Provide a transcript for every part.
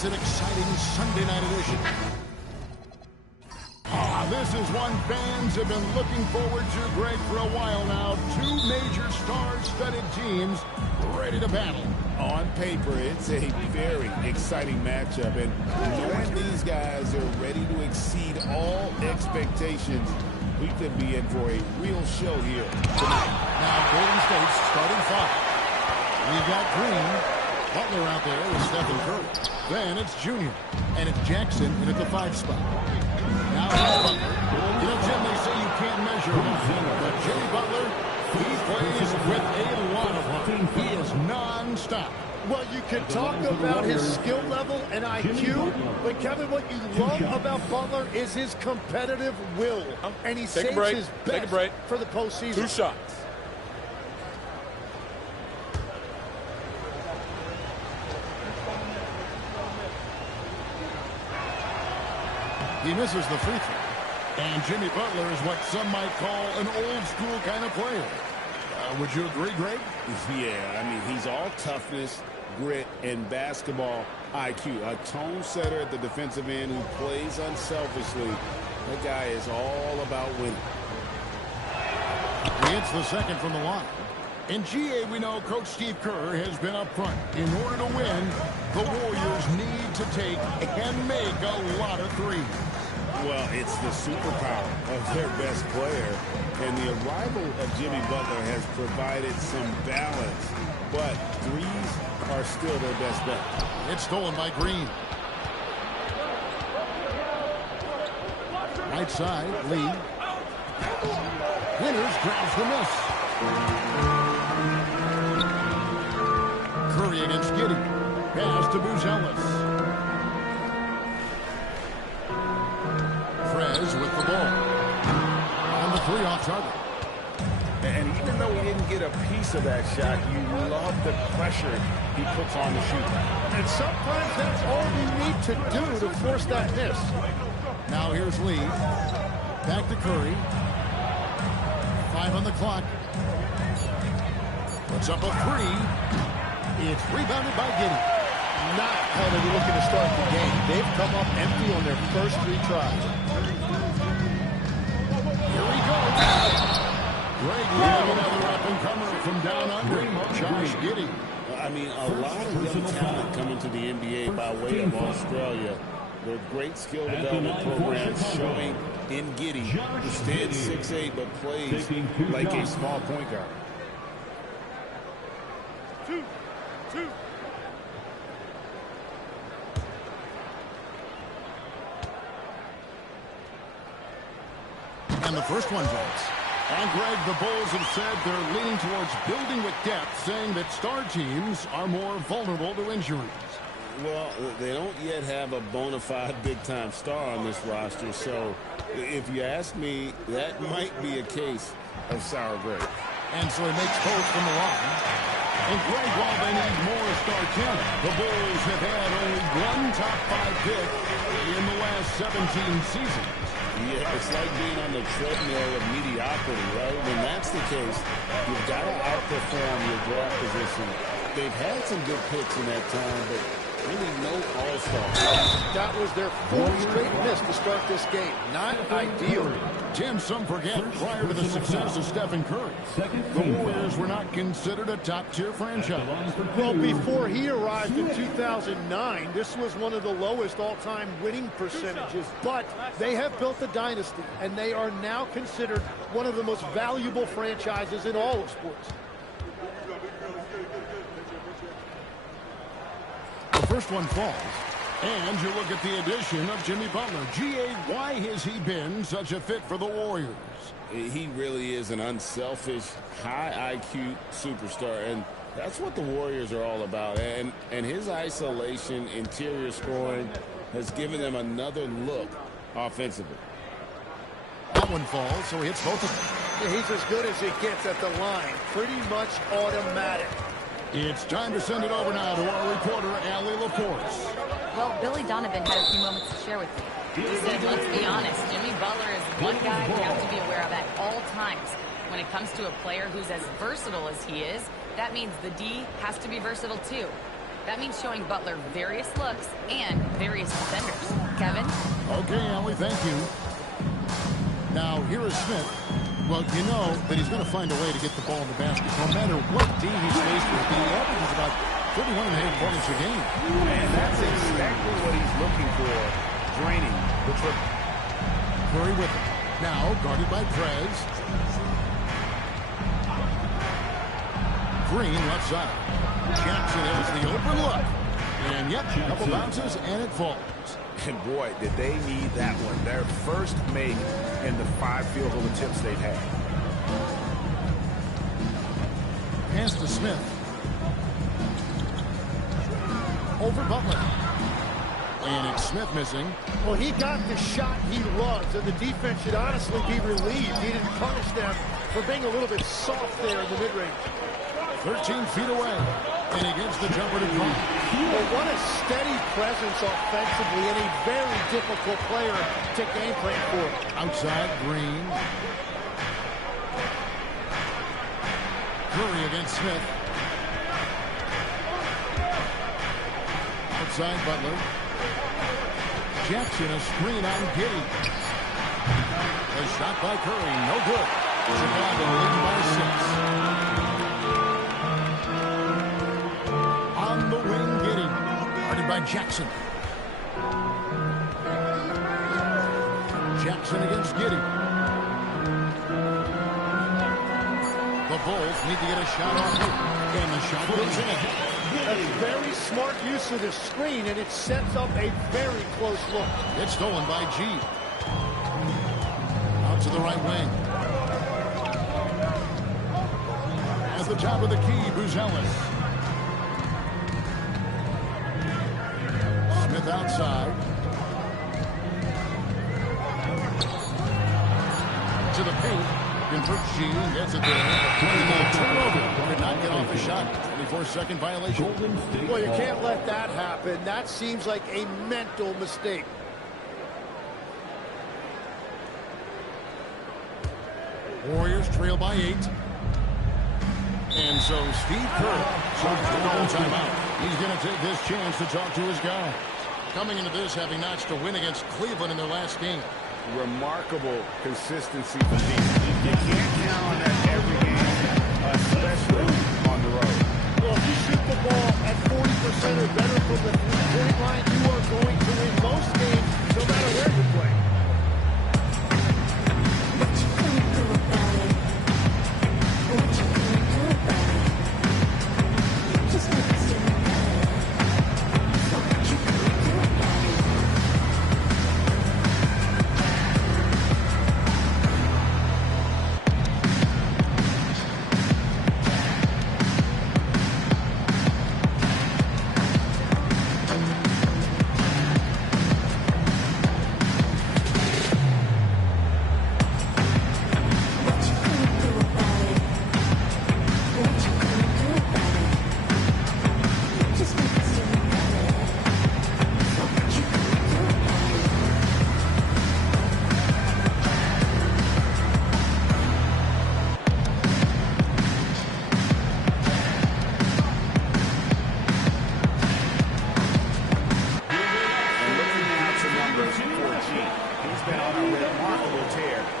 It's an exciting Sunday night edition. This is one fans have been looking forward to, Greg, for a while now. Two major star-studded teams ready to battle. On paper, it's a very exciting matchup, and knowing these guys are ready to exceed all expectations, we could be in for a real show here tonight. Now, Golden State's starting five. We've got Green, Butler out there with Stephen Curry. Then it's Junior, and it's Jackson in at the 5 spot. Now it's Butler. You know, Jim, they say you can't measure him, but Jimmy Butler, he plays with a lot of heart. He is non-stop. Well, you can talk about his skill level and IQ, but Kevin, what you love about Butler is his competitive will, and he saves his best for the postseason. 2 shots. He misses the free throw. And Jimmy Butler is what some might call an old-school kind of player. Would you agree, Greg? Yeah, I mean, he's all toughness, grit, and basketball IQ. A tone setter at the defensive end who plays unselfishly. That guy is all about winning. He hits the second from the line. In GA, we know Coach Steve Kerr has been up front. In order to win, the Warriors need to take and make a lot of threes. Well, it's the superpower of their best player, and the arrival of Jimmy Butler has provided some balance, but threes are still their best bet. It's stolen by Green. Right side, Lee. Winters grabs the miss. Curry against Giddey. Pass to Buzelis. With the ball. And the 3 off target. And even though he didn't get a piece of that shot, you love the pressure he puts on the shooter. And sometimes that's all you need to do to force that miss. Now here's Lee. Back to Curry. 5 on the clock. Puts up a 3. It's rebounded by Giddey. Not how they were looking to start the game. They've come up empty on their first 3 tries. Here we go. Greg Lee, another up-and-comer from down under. Josh Giddey. I mean, a lot of young talent coming to the NBA by way of Australia. Their great skill development programs showing in Giddey, who stands 6'8", but plays like a small point guard. 2. And the first one drops. And Greg, the Bulls have said they're leaning towards building with depth, saying that star teams are more vulnerable to injuries. Well, they don't yet have a bona fide big-time star on this roster, so if you ask me, that might be a case of sour grapes. And so he makes both from the line. And Greg, while they need more star talent, the Bulls have had only one top 5 pick in the last 17 seasons. Yeah, it's like being on the treadmill of mediocrity, right? When that's the case, you've got to outperform your draft position. They've had some good picks in that time, but really no all-star. That was their 4th straight miss to start this game. Not ideal. Tim, some forget, prior to the success of Stephen Curry, the Warriors were not considered a top-tier franchise. Well, before he arrived in 2009, this was one of the lowest all-time winning percentages. But they have built a dynasty, and they are now considered one of the most valuable franchises in all of sports. The first one falls. And you look at the addition of Jimmy Butler. G.A., why has he been such a fit for the Warriors? He really is an unselfish, high IQ superstar, and that's what the Warriors are all about. And his isolation, interior scoring has given them another look offensively. That one falls, so he hits both of them. Yeah, he's as good as he gets at the line. Pretty much automatic. It's time to send it over now to our reporter, Allie LaForce. Well, Billy Donovan had a few moments to share with me. He said, let's be honest, Jimmy Butler is one guy you have to be aware of at all times. When it comes to a player who's as versatile as he is, that means the D has to be versatile too. That means showing Butler various looks and various defenders. Kevin? Okay, Ellie, thank you. Now, here is Smith. Well, you know that he's going to find a way to get the ball in the basket. No matter what D he's faced with, he averages about 31.5 points a game. And that's exactly what he's looking for, draining the triple. Curry with it. Now, guarded by Prez. Green left side. Jackson has the open look. And yep, a couple bounces, and it falls. And boy, did they need that one. Their first make in the 5 field goal attempts they've had. Pass to Smith. Over Butler. And it's Smith missing. Well, he got the shot he loves, and the defense should honestly be relieved. He didn't punish them for being a little bit soft there in the mid-range. 13 feet away. And he gets the jumper to drop. Well, what a steady presence offensively and a very difficult player to game plan for. Outside, Green. Curry against Smith. Outside, Butler. Jackson, a screen on Giddy. A shot by Curry, no good. Chicago leading by 6. On the wing, Giddy. Guarded by Jackson. Jackson against Giddy. The Bulls need to get a shot off here. And the shot goes in. That's very smart use of the screen, and it sets up a very close look. It's stolen by G. Out to the right wing. At the top of the key, Buzelis. Smith outside. To the paint. Converts G and gets it there. Turnover. Did not get off the shot. 24-second violation. Well, you can't let that happen. That seems like a mental mistake. Warriors trail by 8. And so Steve Kerr calls timeout. He's going to take this chance to talk to his guy. Coming into this, having notched a win against Cleveland in their last game. Remarkable consistency for teams. You can't count on that every game, especially on the road. Well, if you shoot the ball at 40% or better from the three-point line, you are going to win most games, no matter where you play. What you gonna do about it? What you gonna do about it? Just make it seem better. What you gonna do about it?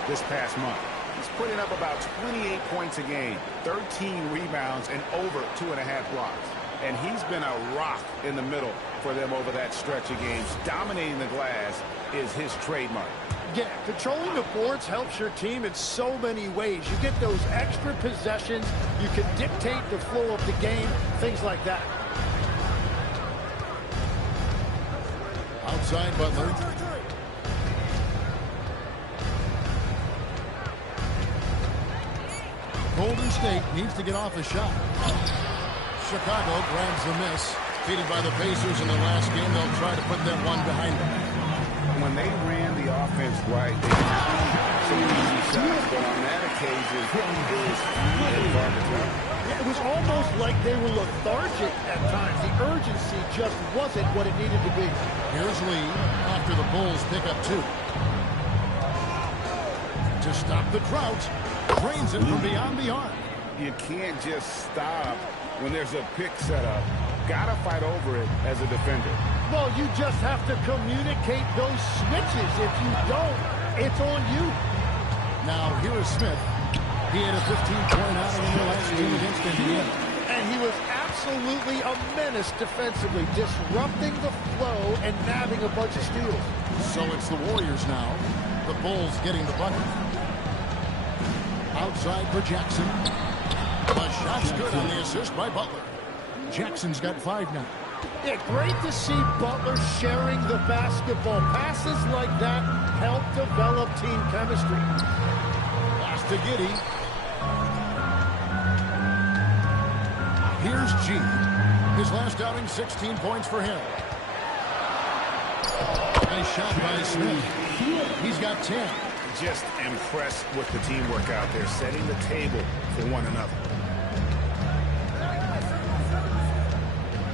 This past month. He's putting up about 28 points a game, 13 rebounds, and over 2.5 blocks. And he's been a rock in the middle for them over that stretch of games. Dominating the glass is his trademark. Yeah, controlling the boards helps your team in so many ways. You get those extra possessions. You can dictate the flow of the game, things like that. Outside Butler. Golden State needs to get off a shot. Chicago grabs the miss. Defeated by the Pacers in their last game, they'll try to put that one behind them. When they ran the offense right, they found some easy shots, but on that occasion, it was few and far between. It was almost like they were lethargic at times. The urgency just wasn't what it needed to be. Here's Lee after the Bulls pick up 2. To stop the drought, drains it from beyond the arc. You can't just stop when there's a pick set up got to fight over it as a defender. Well, you just have to communicate those switches. If you don't, it's on you. Now, here is Smith. He had a 15-point outing in the last game against Indiana. And he was absolutely a menace defensively, disrupting the flow and nabbing a bunch of steals. So it's the Warriors now. The Bulls getting the bucket. Outside for Jackson. The shot's good on the assist by Butler. Jackson's got 5 now. Yeah, great to see Butler sharing the basketball. Passes like that help develop team chemistry. Pass to Giddey. Here's G. His last outing, 16 points for him. Nice shot by Smith. He's got 10. Just impressed with the teamwork out there, setting the table for one another.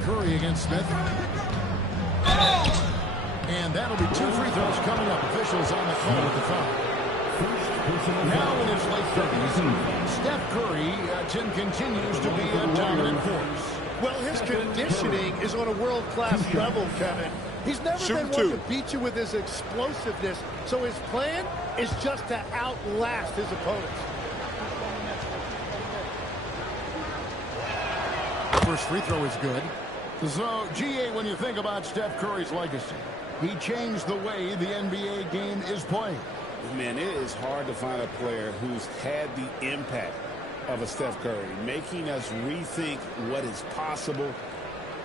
Curry against Smith. And that'll be 2 free throws coming up. Officials on the call with the foul. Now in his late 30s, Steph Curry, Tim, continues to be a dominant force. Well, his conditioning is on a world-class level, Kevin. He's never been one to beat you with his explosiveness, so his plan is just to outlast his opponents. First free throw is good. So, GA, when you think about Steph Curry's legacy, he changed the way the NBA game is played. Man, it is hard to find a player who's had the impact of a Steph Curry, making us rethink what is possible.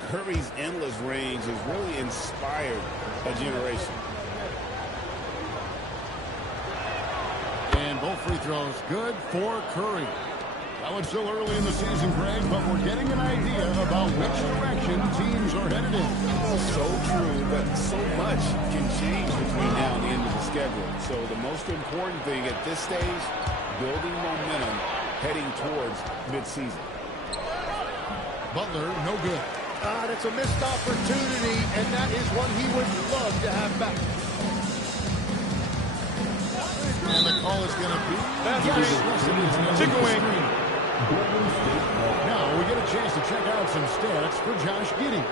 Curry's endless range has really inspired a generation. And both free throws good for Curry. Well, it's still early in the season, Greg, but we're getting an idea about which direction teams are headed in. So true, but so much can change between now and the end of the schedule. So the most important thing at this stage, building momentum heading towards midseason. Butler, no good. That's a missed opportunity, and that is one he would love to have back. And the call is going to be... Chicken wing. Now we get a chance to check out some stats for Josh Giddey.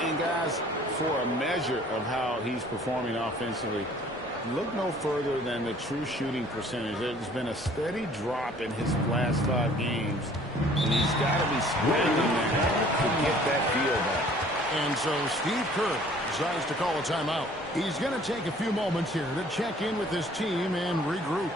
And guys, for a measure of how he's performing offensively, look no further than the true shooting percentage. There's been a steady drop in his last 5 games, and he's got to be scrambling there to get that feel back. And so Steve Kerr decides to call a timeout. He's going to take a few moments here to check in with his team and regroup.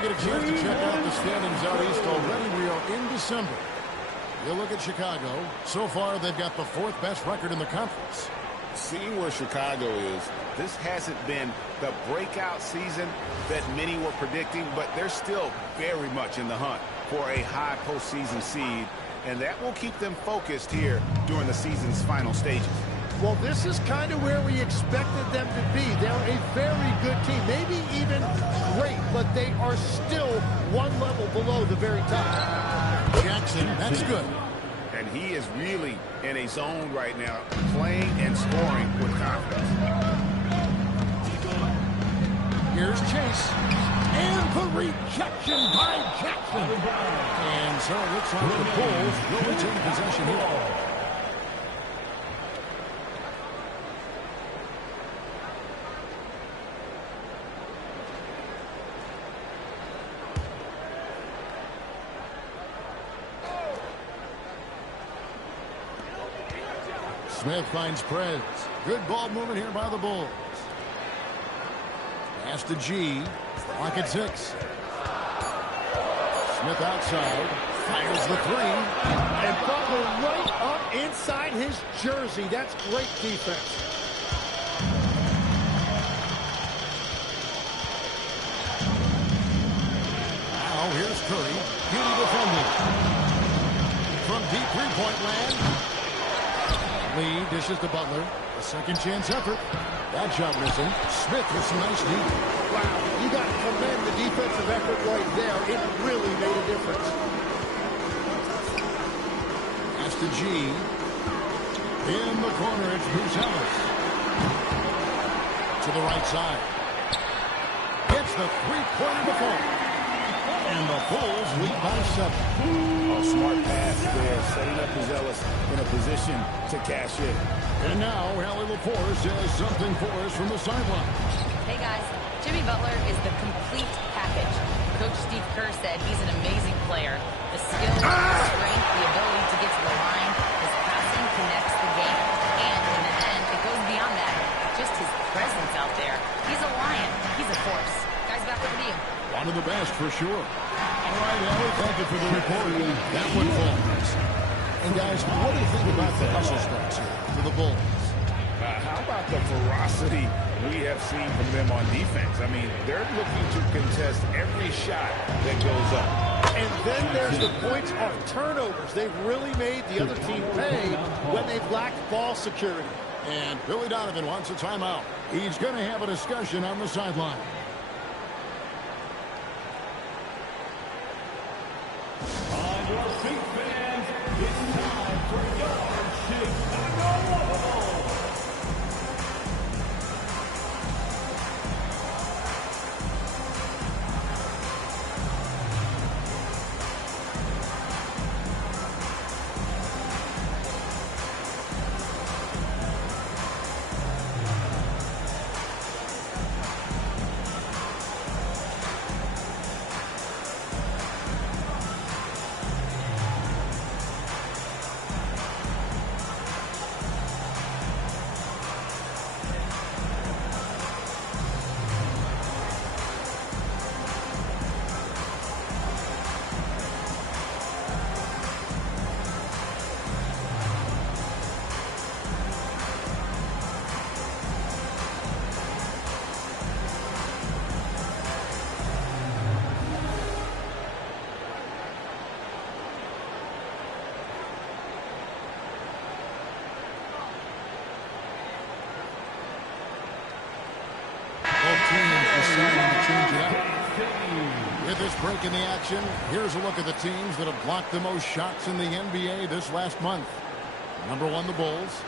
Get a chance to check out the standings out east already. We are in December. You look at Chicago. So far, they've got the 4th best record in the conference. Seeing where Chicago is, This hasn't been the breakout season that many were predicting, but they're still very much in the hunt for a high postseason seed, and that will keep them focused here during the season's final stages. Well, this is kind of where we expected them to be. They're a very good team, maybe even great, but they are still one level below the very top. Jackson, that's good. And he is really in a zone right now, playing and scoring with confidence. Here's Chase. And the rejection by Jackson. And so it looks like the Bulls will retain possession here. Smith finds Prez. Good ball movement here by the Bulls. Pass to G. Clock at 6. Smith outside. Fires the three. And Butler right up inside his jersey. That's great defense. Now here's Curry. Beauty defending. From deep three-point land. Lee dishes to Butler. A second chance effort. That shot missing. Smith with some nice deep. Wow, you got to commend the defensive effort right there. It really made a difference. Pass to G. In the corner, it's Bruce Ellis. To the right side. Gets the three-pointer to fall. And the Bulls lead by 7. Oh, smart pass there, setting up Ellis in a position to cash in. And now, Allie LaForce has something for us from the sideline. Hey, guys. Jimmy Butler is the complete package. Coach Steve Kerr said he's an amazing player. The skill, the strength, the ability to get to the line, his passing connects the game. And in the end, it goes beyond that. Just his presence out there. He's a lion. He's a force. Guys, back over to you. One of the best, for sure. All right, Allie, thank you for the report. That one falls. And, guys, what do you think about the hustle starts here for the Bulls? How about the ferocity we have seen from them on defense? I mean, they're looking to contest every shot that goes up. And then there's the points of turnovers. They've really made the other team pay when they've lacked ball security. And Billy Donovan wants a timeout. He's going to have a discussion on the sideline. On your feet, fans, it's time for your Chicago. With this break in the action, here's a look at the teams that have blocked the most shots in the NBA this last month. Number 1, the Bulls.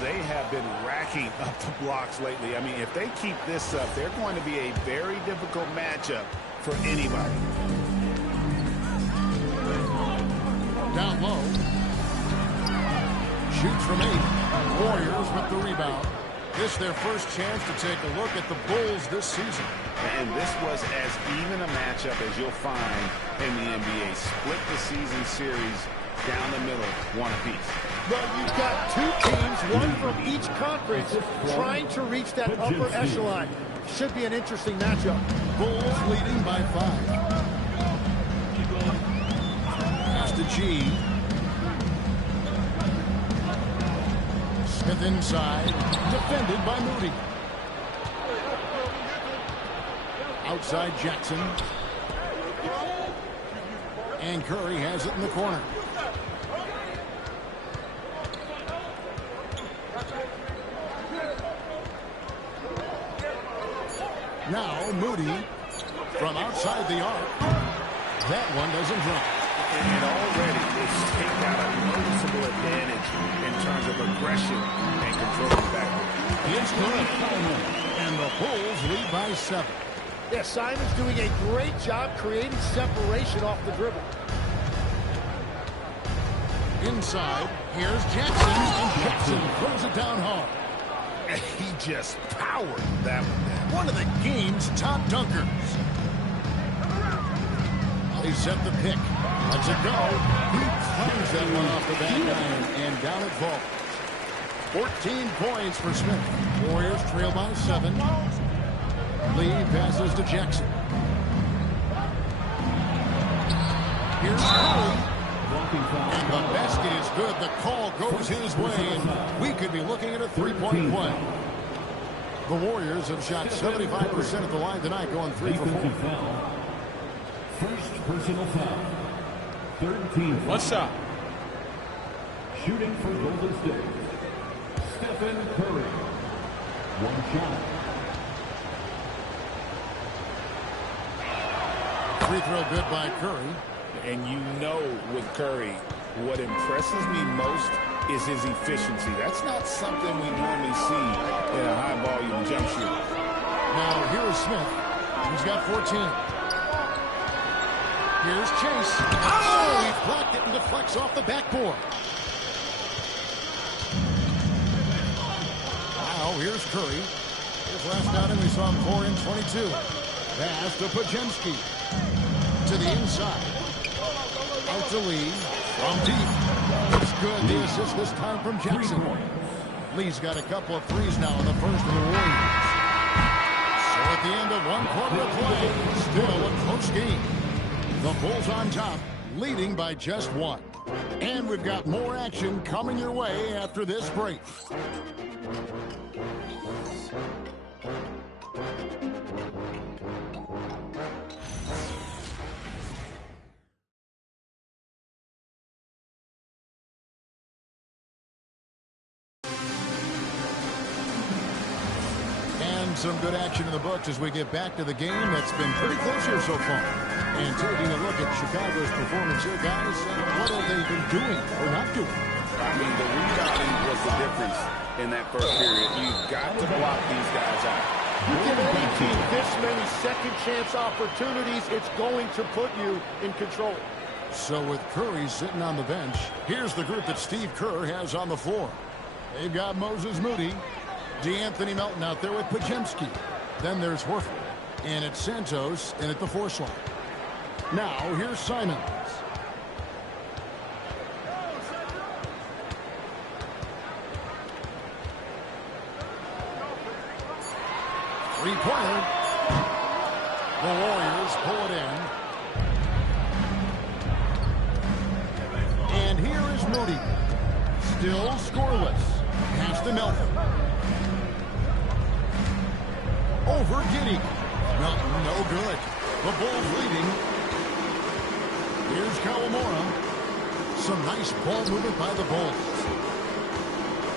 They have been racking up the blocks lately. I mean, if they keep this up, they're going to be a very difficult matchup for anybody. Down low. Shoots from 8. Warriors with the rebound. This their first chance to take a look at the Bulls this season. And this was as even a matchup as you'll find in the NBA. Split the season series down the middle, one apiece. Well, you've got two teams, one from each conference, trying to reach that upper echelon. Should be an interesting matchup. Bulls leading by 5. Pass to G. Smith inside, defended by Moody. Outside Jackson. And Curry has it in the corner. Now Moody from outside the arc. That one doesn't drop. And already it's taken out a noticeable advantage in terms of aggression and controlling back. It's good. And the Bulls lead by 7. Yeah, Simon's doing a great job creating separation off the dribble. Inside, here's Jackson, and Jackson throws it down hard. He just powered that one. One of the game's top dunkers. They set the pick. Lets it go. He climbs that one off the back iron, and down it falls. 14 points for Smith. Warriors trail by 7. Lee passes to Jackson. Here's Curry. And the basket is good. The call goes his way, and we could be looking at a three-point play. The Warriors have shot 75% at the line tonight, going 3 for 4. First personal foul. Third team foul. What's up? Shooting for Golden State, Stephen Curry. One shot. Free throw good by Curry. And you know with Curry, what impresses me most is his efficiency. That's not something we normally see in a high-volume jump shooter. Now, here is Smith. He's got 14. Here's Chase. Oh, he blocked it and deflects off the backboard. Wow, here's Curry. His last outing, we saw him pour in 22. Pass to Pajemski. To the inside. Out to Lee. From deep. It's good. The assist this time from Jackson. Lee's got a couple of threes now in the first of the Warriors. So at the end of one quarter of play, still a close game. The Bulls on top, leading by just 1. And we've got more action coming your way after this break. Some good action in the books as we get back to the game that's been pretty close here so far. And taking a look at Chicago's performance here, guys, what have they been doing or not doing? I mean, the rebounding was the difference in that first period. You've got to block these guys out. You give any team this many second chance opportunities, it's going to put you in control. So with Curry sitting on the bench, here's the group that Steve Kerr has on the floor. They've got Moses Moody, DeAnthony Melton out there with Pajemski. Then there's Horford. And it's Santos in at the 4 slot. Now, here's Simons. Three-pointer. The Warriors pull it in. And here is Moody. Still scoreless. Pass to Melton. Over Giddey. Melton, no good. The Bulls leading. Here's Kawamura. Some nice ball movement by the Bulls.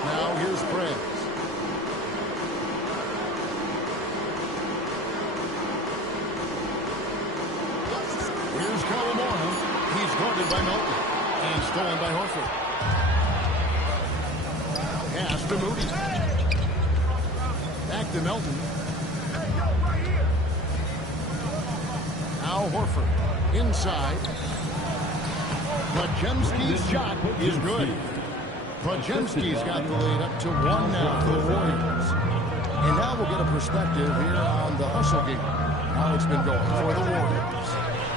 Now here's Prez. Here's Kawamura. He's guarded by Melton. And stolen by Horford. Pass to Moody. Back to Melton. Now Horford. Inside. Pajemski's shot is good. Pajemski's got the lead up to 1 now for the Warriors. And now we'll get a perspective here on the hustle game. How it's been going for the Warriors.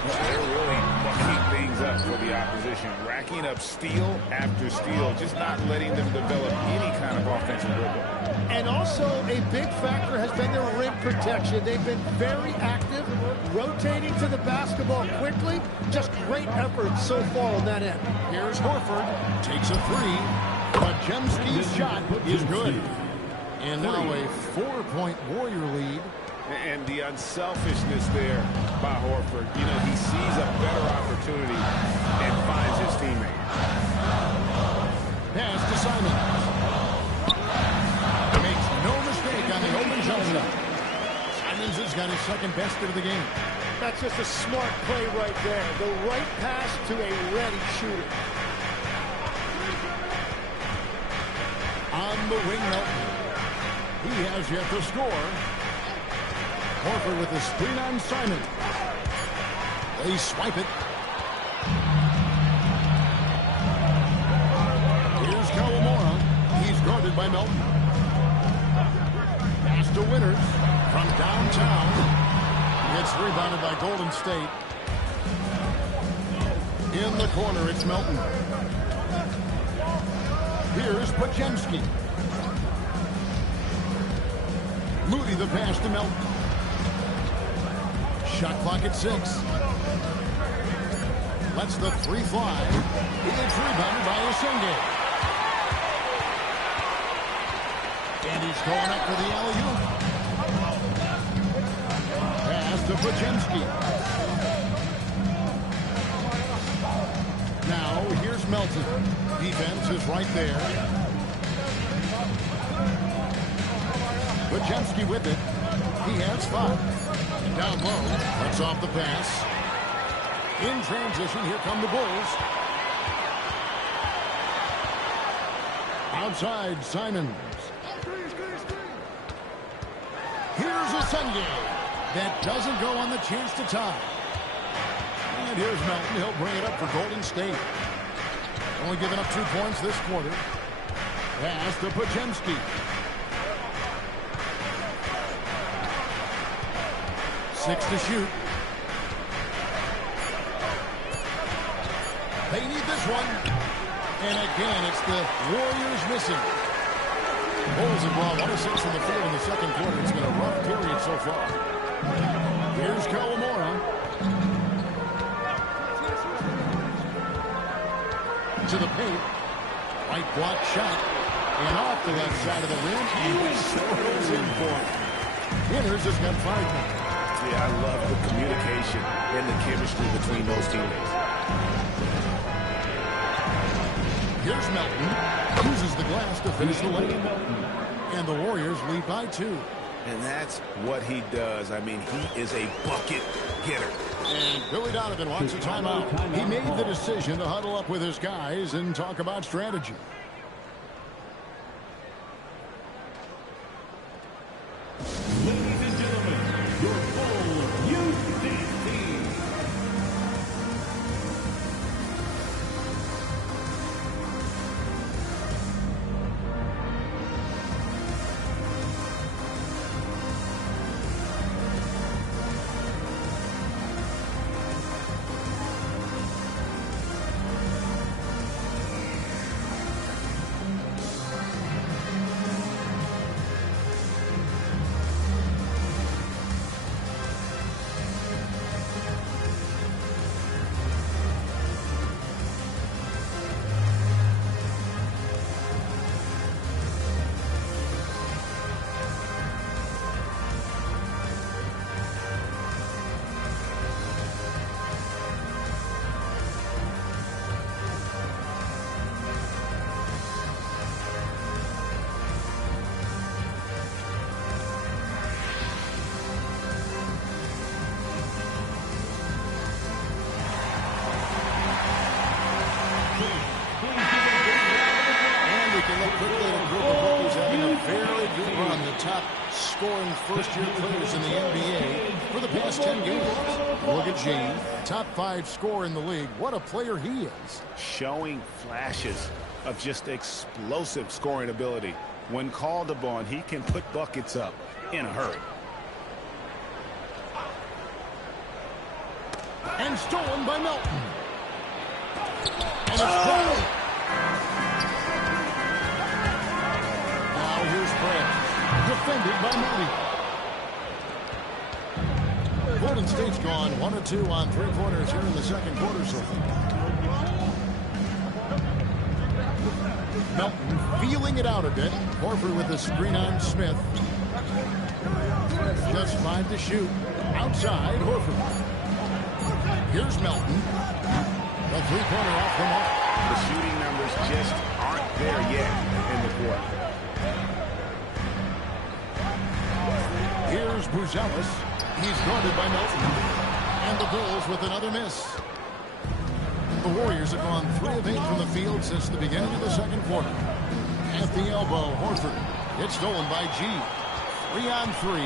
They're really mucking things up for the opposition, racking up steal after steal, just not letting them develop any kind of offensive rhythm. And also a big factor has been their rim protection. They've been very active, rotating to the basketball quickly. Just great effort so far on that end. Here's Horford. Takes a 3. Pajemski's shot is good. And now a 4-point Warrior lead. And the unselfishness there by Horford. You know, he sees a better opportunity and finds his teammate. Pass to Simons. Makes no mistake on the open jump shot. Simons has got his second basket of the game. That's just a smart play right there. The right pass to a ready shooter. On the wing, Melton. He has yet to score. Horford with the screen on Simon. They swipe it. Here's Kawamura. He's guarded by Melton. Pass to Winters from downtown. Gets rebounded by Golden State. In the corner, it's Melton. Here's Pajemski. Moody the pass to Melton. Shot clock at 6. Lets the three fly. It's rebounded by Osenge. And he's going up for the alley-oop. Pass to Pajemski. Now, here's Melton. Defense is right there. Pajemski with it. He has 5. Down low. Cuts off the pass. In transition, here come the Bulls. Outside, Simons. Here's Osenge. That doesn't go on the chance to tie. And here's Melton. He'll bring it up for Golden State. Only giving up 2 points this quarter. Pass to Pajemski. 6 to shoot. They need this one. And again, it's the Warriors missing. Bulls have brought 1 of 6 from the field in the second quarter. It's been a rough period so far. Here's Kawamura. To the paint. White block shot. And off the left side of the rim. And he swirls in for it. Winters has got 5 minutes. Yeah, I love the communication and the chemistry between those teammates. Here's Melton. Uses the glass to finish the lane. And the Warriors lead by 2. And that's what he does. I mean, he is a bucket getter. And Billy Donovan wants a timeout. He made the decision to huddle up with his guys and talk about strategy. Ladies and gentlemen, your full UC team. Scoring first-year players in the NBA for the past 10 games. Look at G, top 5 scorer in the league. What a player he is. Showing flashes of just explosive scoring ability. When called upon, he can put buckets up in a hurry. And stolen by Melton. And it's called. Now here's Brad. Defended by Moody. Golden State's gone 1 of 2 on 3-pointers here in the second quarter so far. Melton feeling it out a bit. Horford with the screen on Smith. Just 5 to shoot. Outside, Horford. Here's Melton. The 3-pointer off the mark. The shooting numbers just aren't there yet in the quarter. Here's Buzelis. He's guarded by Melton. And the Bulls with another miss. The Warriors have gone 3 of 8 from the field since the beginning of the second quarter. At the elbow, Horford. It's stolen by G. 3 on 3.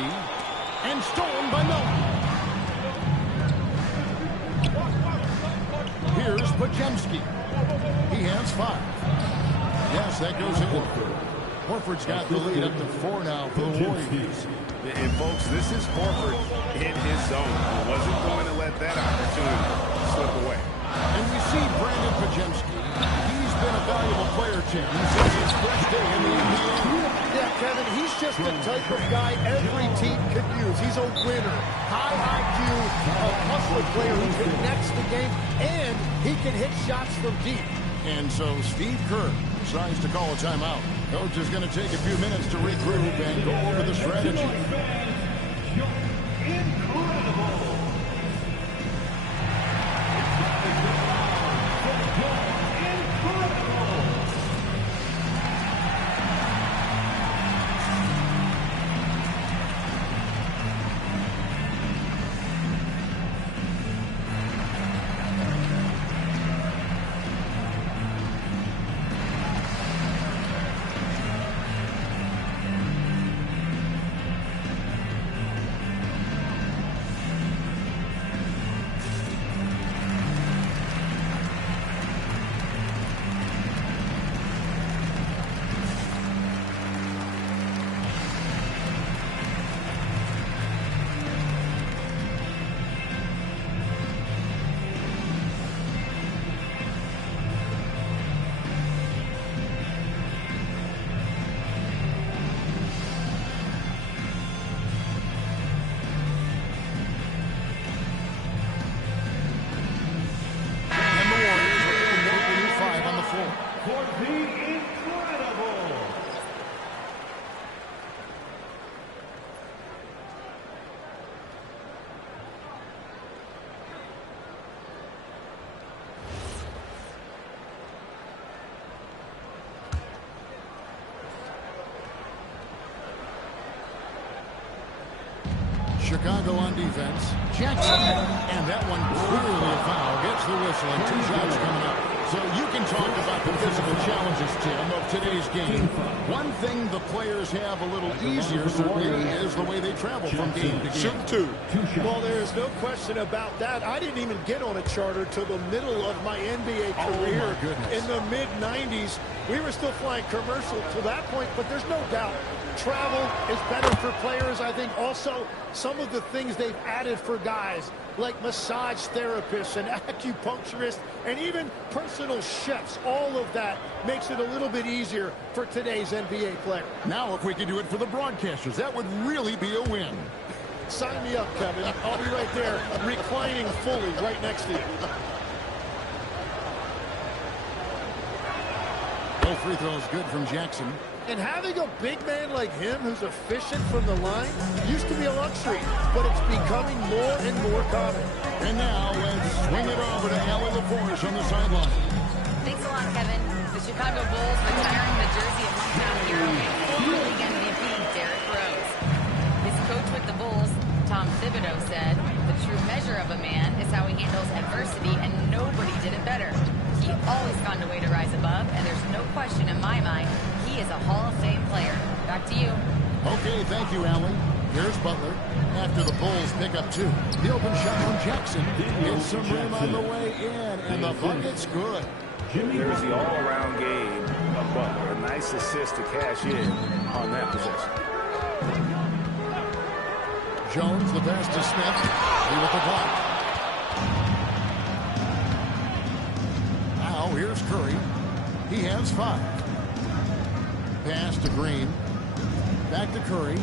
And stolen by Melton. Here's Pajemski. He has 5. Yes, that goes in. Horford's got the lead up to 4 now for the Warriors. And, folks, this is Horford in his zone. He wasn't going to let that opportunity slip away. And we see Brandon Pajemski. He's been a valuable player, Tim, since his first day in the NBA. Yeah, that, Kevin. He's just the type of guy every team could use. He's a winner, high IQ, a hustler player who connects the game, and he can hit shots from deep. And so Steve Kerr decides to call a timeout. Coach is going to take a few minutes to regroup and go over the strategy. Chicago on defense. Jackson. And that one clearly a foul. Gets the whistle and 2 shots coming up. So you can talk about the physical challenges, Tim, of today's game. One thing the players have a little easier certainly is the way they travel from game to game. Shoot 2. Well, there is no question about that. I didn't even get on a charter till the middle of my NBA career. Oh, my goodness. In the mid-90s. We were still flying commercial to that point, but there's no doubt travel is better for players. I think also some of the things they've added for guys like massage therapists and acupuncturists and even personal chefs, all of that makes it a little bit easier for today's NBA player. Now if we could do it for the broadcasters, that would really be a win. Sign me up, Kevin. I'll be right there reclining fully right next to you. No free throws good from Jackson. And having a big man like him who's efficient from the line used to be a luxury, but it's becoming more and more common. And now let's swing it over to Allie LaForge on the sideline. Thanks a lot, Kevin. The Chicago Bulls retiring the jersey of hometown hero and former league MVP Derrick Rose. His coach with the Bulls, Tom Thibodeau, said, "The true measure of a man is how he handles adversity, and nobody did it better. He always found a way to rise above, and there's no question in my mind he is a Hall of Fame player." Back to you. Okay, thank you, Allie. Here's Butler. After the Bulls pick up 2. The open shot from Jackson. Gets some rim on the way in, and the bucket's good. There's the all-around game of Butler. A nice assist to cash in on that possession. Jones, the pass to Smith. He with the block. Now here's Curry. He has 5. Pass to Green. Back to Curry.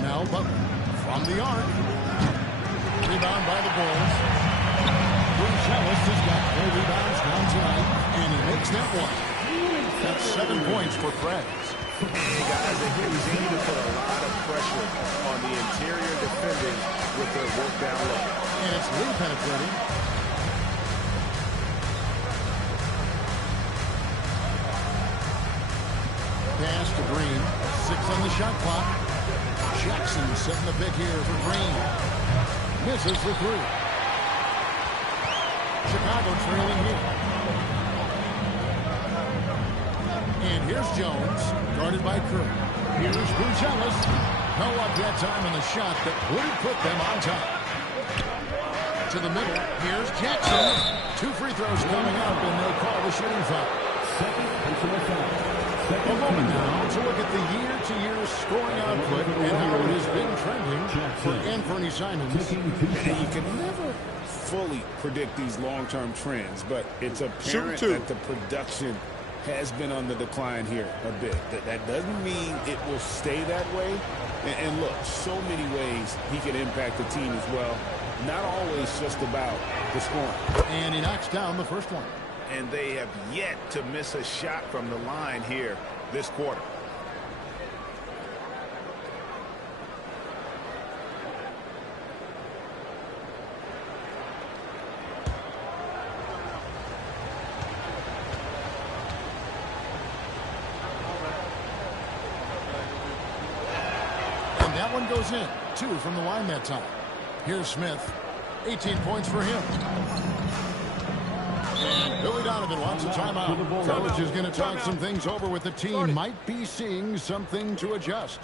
Now Butler from the arc. Rebound by the Bulls. Bruce has got 4 rebounds now tonight, and he makes that one. That's 7 points for Preds. Guys, they continue to put a lot of pressure on the interior defenders with their work down low. And it's Lee penetrating. Pass to Green. 6 on the shot clock. Jackson setting the pick here for Green. Misses the 3. Chicago trailing here. And here's Jones, guarded by Curry. Here's Bruce. No up that time on the shot that wouldn't put them on top. To the middle. Here's Jackson. 2 free throws coming up, and they call the shooting foul. A moment now to look at the year-to-year scoring output and how it has been trending for Anthony Simons. And you can never fully predict these long-term trends, but it's apparent that the production has been on the decline here a bit. That doesn't mean it will stay that way. And look, so many ways he can impact the team as well. Not always just about the scoring. And he knocks down the first one. And they have yet to miss a shot from the line here this quarter. And that one goes in. 2 from the line that time. Here's Smith. 18 points for him. And Billy Donovan wants a timeout. Coach is going to talk some things over with the team. Might be seeing something to adjust.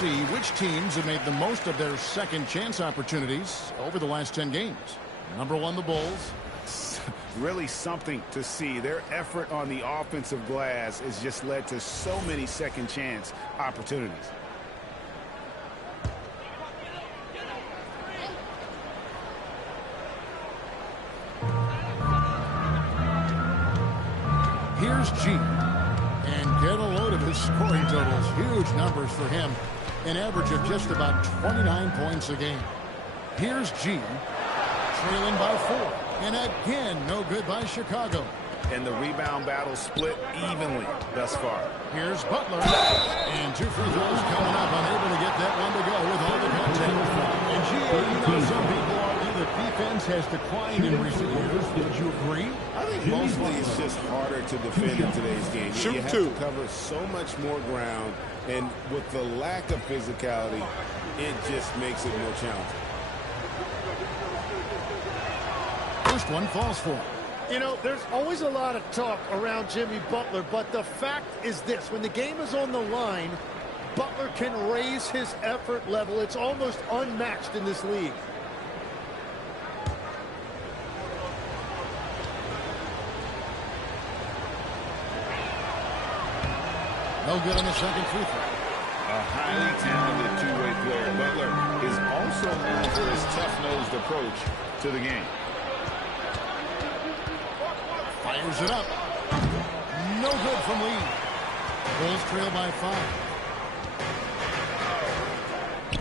See which teams have made the most of their second chance opportunities over the last 10 games. Number 1, the Bulls. Really something to see. Their effort on the offensive glass has just led to so many second chance opportunities. Here's G. And get a load of his scoring totals. Huge numbers for him. An average of just about 29 points a game. Here's G. Trailing by 4. And again, no good by Chicago. And the rebound battle split evenly thus far. Here's Butler. And 2 free throws coming up. Unable to get that one to go with all the contact. And G, some people argue that defense has declined in recent years. Would you agree? I think mostly it's just harder to defend in today's game. You have to cover so much more ground. And with the lack of physicality, it just makes it more challenging. First one falls for him. You know, there's always a lot of talk around Jimmy Butler, but the fact is this. When the game is on the line, Butler can raise his effort level. It's almost unmatched in this league. No good on the second free throw. A highly talented two-way player. Butler is also known for his tough-nosed approach to the game. Fires it up. No good from Lee. Bulls trail by 5.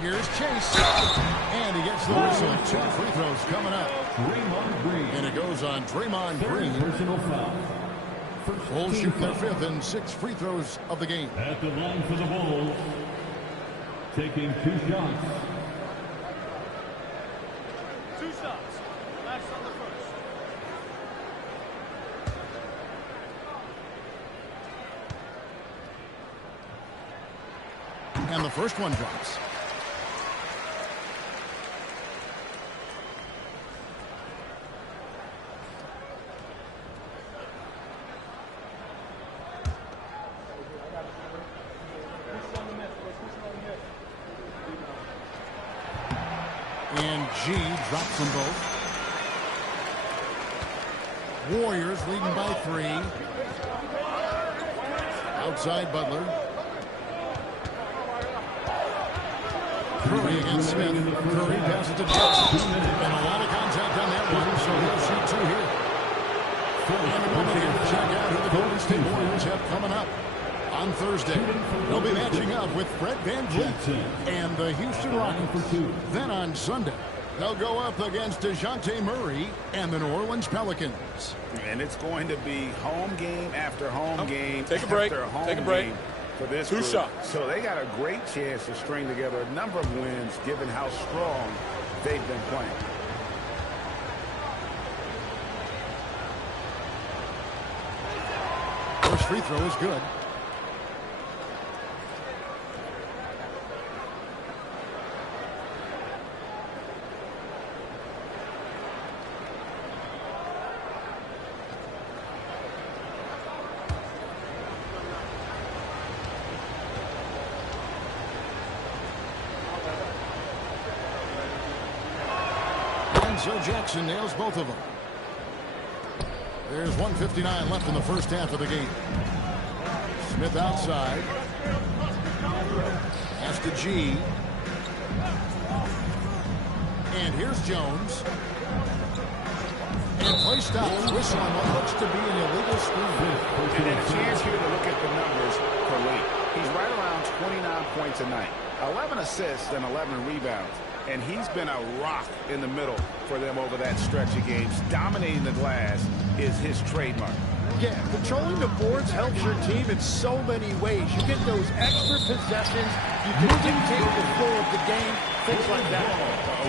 Here's Chase. And he gets the whistle. 2 free throws coming up. Draymond Green. And it goes on Draymond Green. Personal foul. Bulls shoot their 5th and 6th free throws of the game. At the line for the Bulls, taking 2 shots. 2 shots. Last on the first. And the first one drops. And G drops them both. Warriors leading by 3. Outside Butler. Curry against Smith. Curry passes to Jackson. And a lot of contact on that one, so he'll shoot two here. And a moment here to check out who the Golden State Warriors have coming up. On Thursday, they'll be matching up with Fred VanVleet and the Houston Rockets. Then on Sunday, they'll go up against DeJounte Murray and the New Orleans Pelicans. And it's going to be home game after home game. Take a break. After home Take a break. game for this Two group. shots. So they got a great chance to string together a number of wins given how strong they've been playing. First free throw is good. So Jackson nails both of them. There's 1:59 left in the first half of the game. Smith outside. Pass to G. And here's Jones. And play stops. Whistle on what looks to be an illegal screen. And a chance here to look at the numbers for Lee. He's right around 29 points a night, 11 assists and 11 rebounds. And he's been a rock in the middle for them over that stretch of games. Dominating the glass is his trademark. Yeah, controlling the boards helps your team in so many ways. You get those extra possessions. You can dictate the flow of the game, things like that.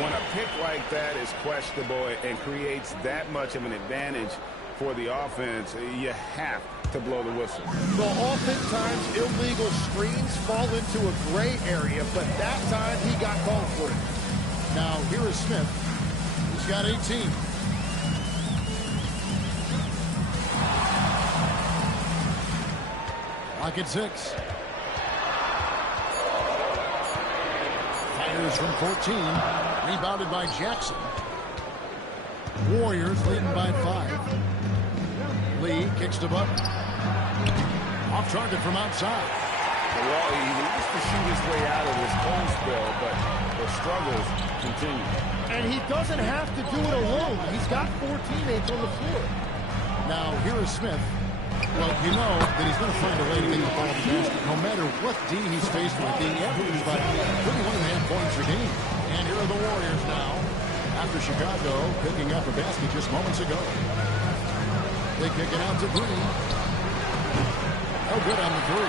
When a pick like that is questionable and creates that much of an advantage for the offense, you have to blow the whistle. So oftentimes illegal screens fall into a gray area, but that time he got called for it. Now here is Smith. He's got 18. Clock at 6. Fires from 14. Rebounded by Jackson. Warriors leading by 5. Lee kicks to Butler. Off target from outside. Well, he wants to shoot his way out of this cold spell, but the struggles continue. And he doesn't have to do it alone. He's got 4 teammates on the floor. Now, here is Smith. Well, you know that he's going to find a way to get the ball to the basket. No matter what D he's faced with, he averages by 31.5 points a game. And here are the Warriors now, after Chicago picking up a basket just moments ago. They kick it out to Green. Oh, good on the 3.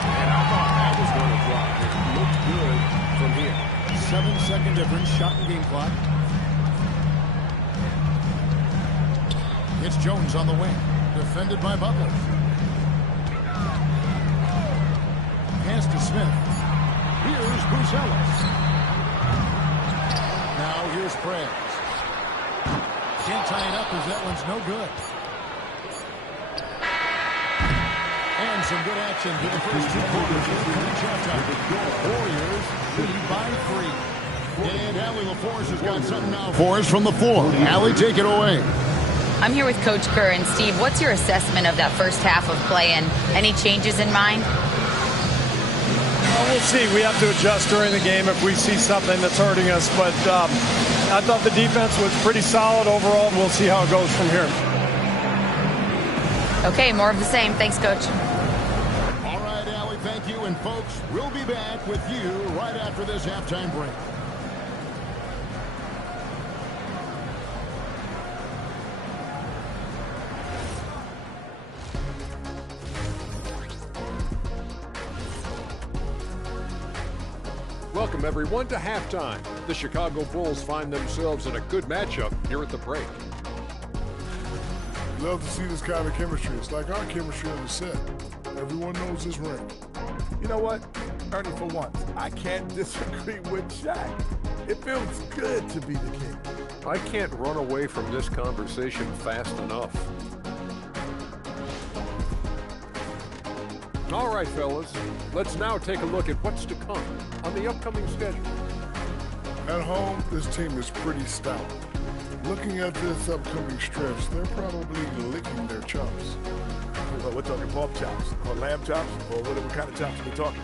And I thought that was going to drop. It looked good from here. 7-second difference, shot and game clock. It's Jones on the wing, defended by Butler. Pass to Smith. Here's Buzelis. Now here's Prez. Can't tie it up as that one's no good. And some good action for the first 2 quarters of the halftime. Warriors lead by 3. And Allie LaForce has got something now for us from the floor. Allie, take it away. I'm here with Coach Kerr. And Steve, what's your assessment of that first half of play and any changes in mind? Well, we'll see. We have to adjust during the game if we see something that's hurting us. But I thought the defense was pretty solid overall. We'll see how it goes from here. Okay, more of the same. Thanks, Coach. All right, Allie, thank you. And, folks, we'll be back with you right after this halftime break. Welcome, everyone, to halftime. The Chicago Bulls find themselves in a good matchup here at the break. Love to see this kind of chemistry. It's like our chemistry on the set. Everyone knows this ring. You know what, Ernie, for once, I can't disagree with Shaq. It feels good to be the king. I can't run away from this conversation fast enough. All right, fellas, let's now take a look at what's to come on the upcoming schedule. At home, this team is pretty stout. Looking at this upcoming stretch, they're probably licking their chops. Well, we're talking pork chops, or lamb chops, or whatever kind of chops we're talking.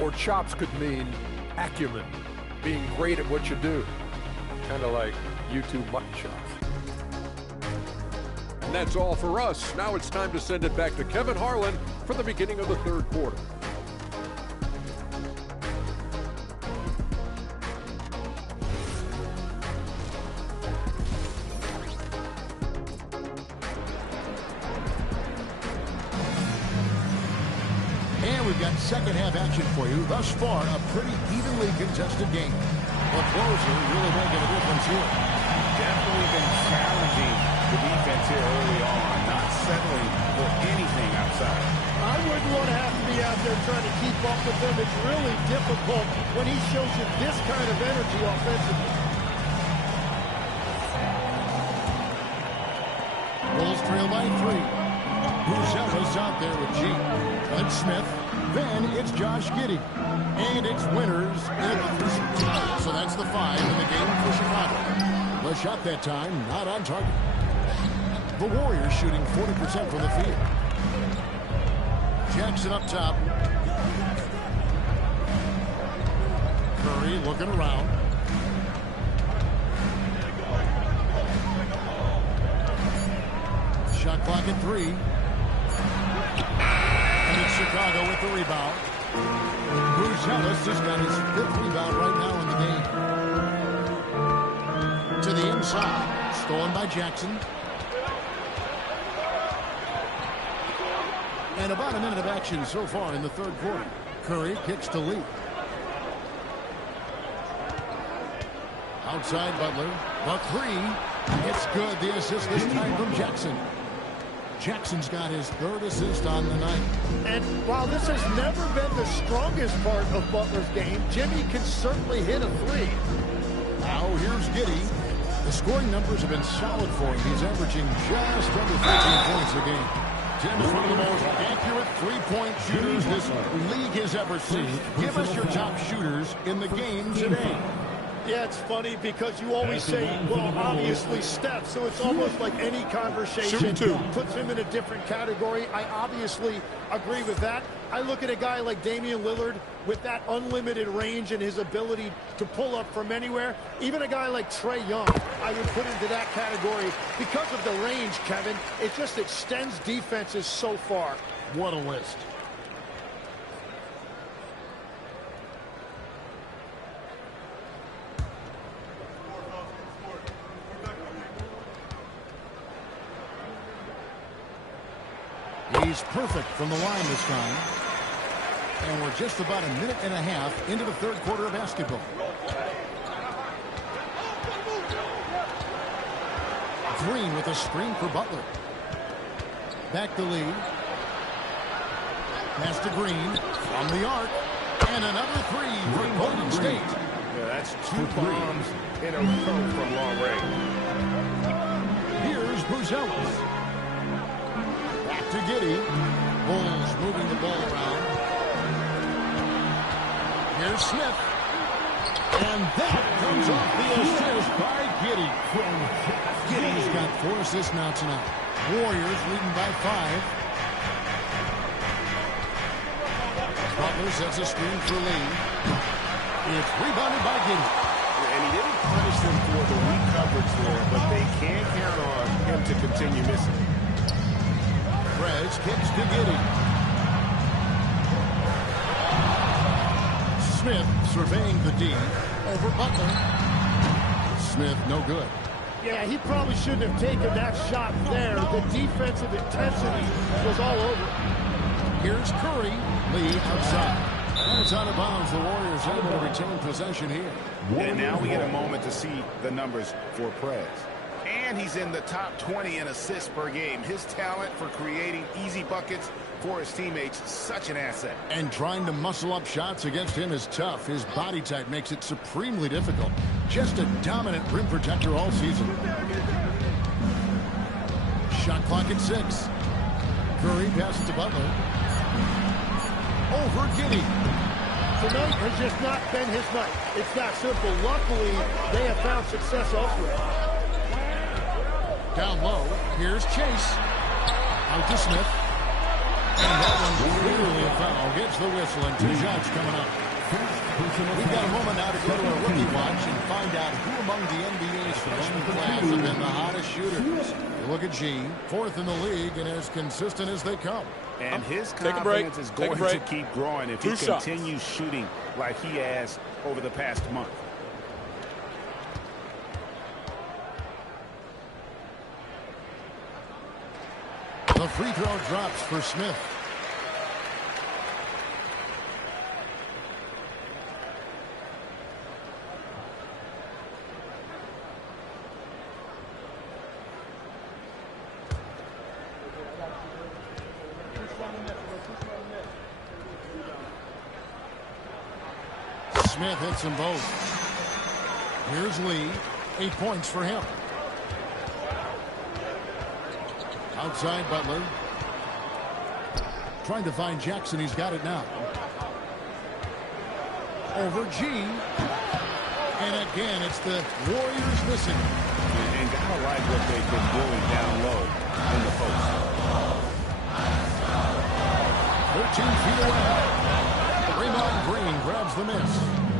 Or chops could mean acumen. being great at what you do. Kind of like YouTube mutton chops. And that's all for us. Now it's time to send it back to Kevin Harlan for the beginning of the third quarter. And we've got second half action for you. Thus far, a pretty evenly contested game. The closer really making a difference here. Definitely been challenging the defense here early on, not settling for anything outside. I wouldn't want to have to be out there trying to keep up with them. It's really difficult when he shows you this kind of energy offensively. Bulls trail by 3. Buzella's out there with G. Clint Smith. Then it's Josh Giddey. And it's Winters in the 3. So that's the 5 in the game for Chicago. The shot that time, not on target. The Warriors shooting 40% from the field. Jackson up top. Curry looking around. Shot clock at 3. And it's Chicago with the rebound. Buzella's just got his 5th rebound right now in the game. To the inside. Stolen by Jackson. And about a minute of action so far in the third quarter. Curry kicks to Lee. Outside Butler. The 3. It's good. The assist this time from Jackson. Jackson's got his 3rd assist on the night. And while this has never been the strongest part of Butler's game, Jimmy can certainly hit a 3. Now here's Giddey. The scoring numbers have been solid for him. He's averaging just under 13 points a game. Tim's one of the most accurate three-point shooters this league has ever seen. Give us your top shooters in the game today. Yeah, it's funny because you always say, well, obviously Steph, so it's almost like any conversation puts him in a different category. I obviously agree with that. I look at a guy like Damian Lillard with that unlimited range and his ability to pull up from anywhere. Even a guy like Trae Young, I would put into that category because of the range, Kevin. It just extends defenses so far. What a list. He's perfect from the line this time. And we're just about a minute and a half into the third quarter of basketball. Green with a screen for Butler. Back to Lee. Pass to Green from the arc. And another 3 for Golden State. Yeah, that's 2 bombs in a row from long range. Here's Buzella's. To Giddey. Bulls moving the ball around. Here's Smith. And that comes off the assist by Giddey. Giddey's got 4 assists now tonight. Warriors leading by 5. Butler sets a screen for Lee. It's rebounded by Giddey. And he didn't punish them for the weak coverage there, but they can count on him to continue missing. Perez kicks to Giddey. Smith surveying the D over Butler. Smith no good. Yeah, he probably shouldn't have taken that shot there. The defensive intensity was all over. Here's Curry. Lee outside. And it's out of bounds. The Warriors able to retain possession here. And now we get a moment to see the numbers for Perez. And he's in the top 20 in assists per game. His talent for creating easy buckets for his teammates, such an asset. And trying to muscle up shots against him is tough. His body type makes it supremely difficult. Just a dominant rim protector all season. Shot clock at 6. Curry passes to Butler. Over Giddey. Tonight has just not been his night. It's that simple. Luckily, they have found success elsewhere. Down low, here's Chase. Out to Smith. And that one's clearly a foul. Gets the whistle and 2 shots coming up. We've got a moment now to go to a rookie watch and find out who among the NBA's freshman class have been the hottest shooters. You look at G, fourth in the league and as consistent as they come. And his confidence is going to keep growing if he continues shooting like he has over the past month. The free throw drops for Smith. Smith hits them both. Here's Lee. 8 points for him. Outside Butler. Trying to find Jackson. He's got it now. Over G. And again, it's the Warriors missing. And gotta like what they've been doing down low in the post. 13 feet away. Draymond Green grabs the miss.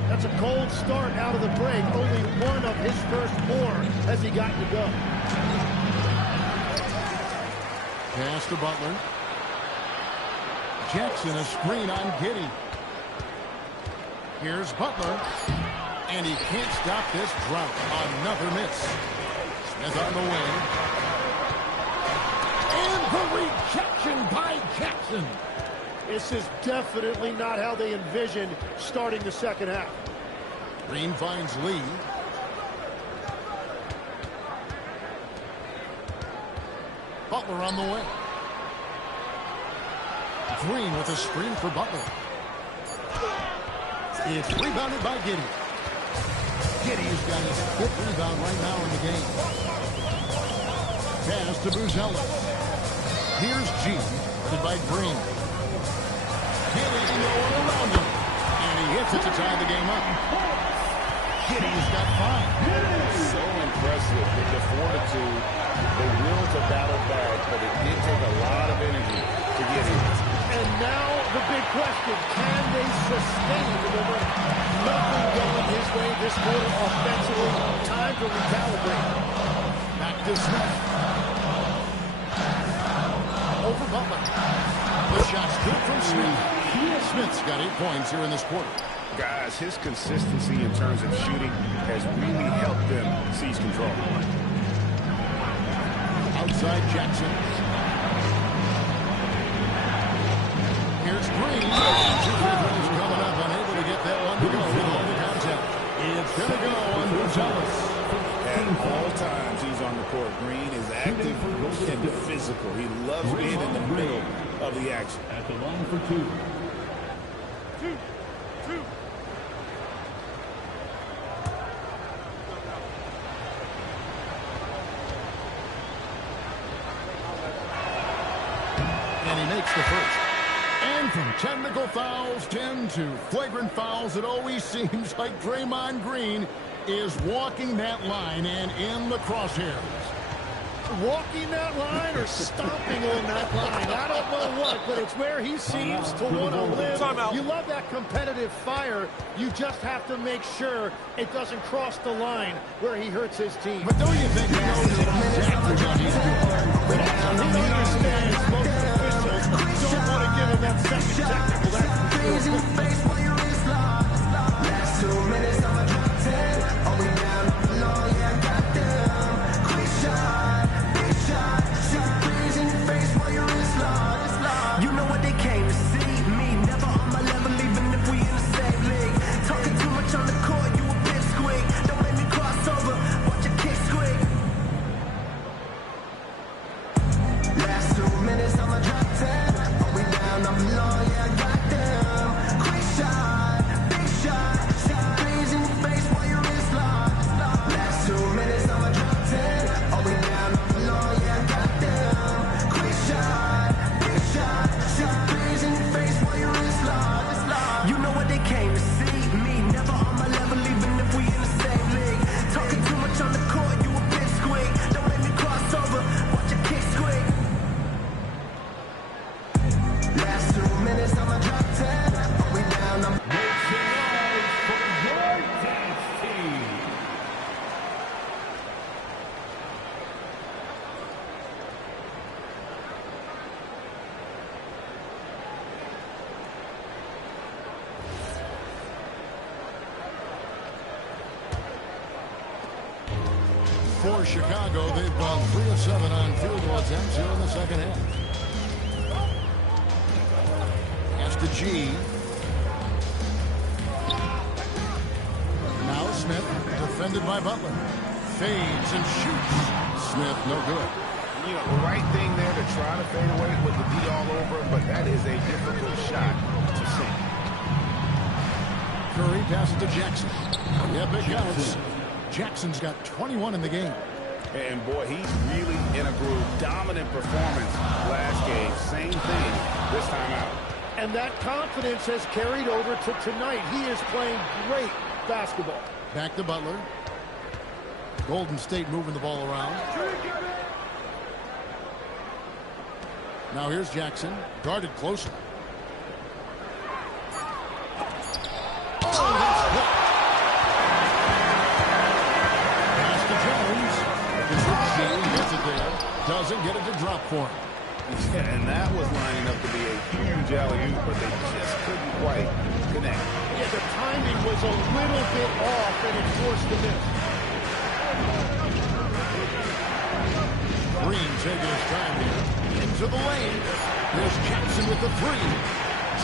That's a cold start out of the break. Only one of his first 4 has he gotten to go. Pass to Butler. Jackson a screen on Giddey. Here's Butler. And he can't stop this drought. Another miss. Smith on the wing. And the rejection by Jackson. This is definitely not how they envisioned starting the second half. Green finds Lee. Butler on the way. Green with a screen for Butler. It's rebounded by Giddey. Giddey's got his 5th rebound right now in the game. Pass to Buzella. Here's G, guarded by Green. Giddey no one around him. And he hits it to tie the game up. Giddey's got 5. So impressive with the fortitude, the will to battle back, but it did take a lot of energy to get him. And now the big question, can they sustain the momentum? Nothing going his way this quarter offensively. Time to recalibrate. Back to Smith. Over Butler. The shot's good from Smith. Smith's got 8 points here in this quarter. Guys, his consistency in terms of shooting has really helped them seize control. Outside Jackson. Here's Green. 2 free throws coming up. Unable to get that one to go with all the contact. It's going to go on Buzella. At all times he's on the court, Green is active and physical. He loves being in the middle of the action. At the line for 2. And he makes the first. And from technical fouls, 10 to flagrant fouls, it always seems like Draymond Green is walking that line and in the crosshairs. Walking that line or stomping on that line. I don't know what, but it's where he seems to want to live. You love that competitive fire. You just have to make sure it doesn't cross the line where he hurts his team. But don't you think he knows exactly what he's doing? But he understands most officials don't want to give him that second technical. That's for sure. Last 2 minutes, I'm a drop 10. Are we down low? Yeah, I got them. Quick shot, big shot. Shot breeze in your face while your wrist locked. You know what they came to see. Me, never on my level, even if we in the same league. Talking too much on the court, you a bit squeak. Don't make me cross over, watch your kick squeak. Last 2 minutes, I'm a drop 10. Are we down low? Yeah, I got them. Quick For Chicago, they've gone 3 of 7 on field goal attempts here in the second half. Gsw Chi. Now Smith, defended by Butler. Fades and shoots. Smith, no good. You know, the right thing there to try to fade away with the D all over, but that is a difficult shot to sink. Curry passes to Jackson. Yep, it counts. Jackson's got 21 in the game. And boy, he's really in a groove. Dominant performance last game. Same thing this time out. And that confidence has carried over to tonight. He is playing great basketball. Back to Butler. Golden State moving the ball around. Now here's Jackson, guarded closely. Oh, that's blocked. Pass to Jones. Looking for Chi, gets it there. Doesn't get it to drop for him. Yeah, and that was lining up to be a huge alley-oop, but they just couldn't quite connect. Yeah, the timing was a little bit off, and it forced the miss. Green taking his time here. Into the lane. There's Jackson with the 3.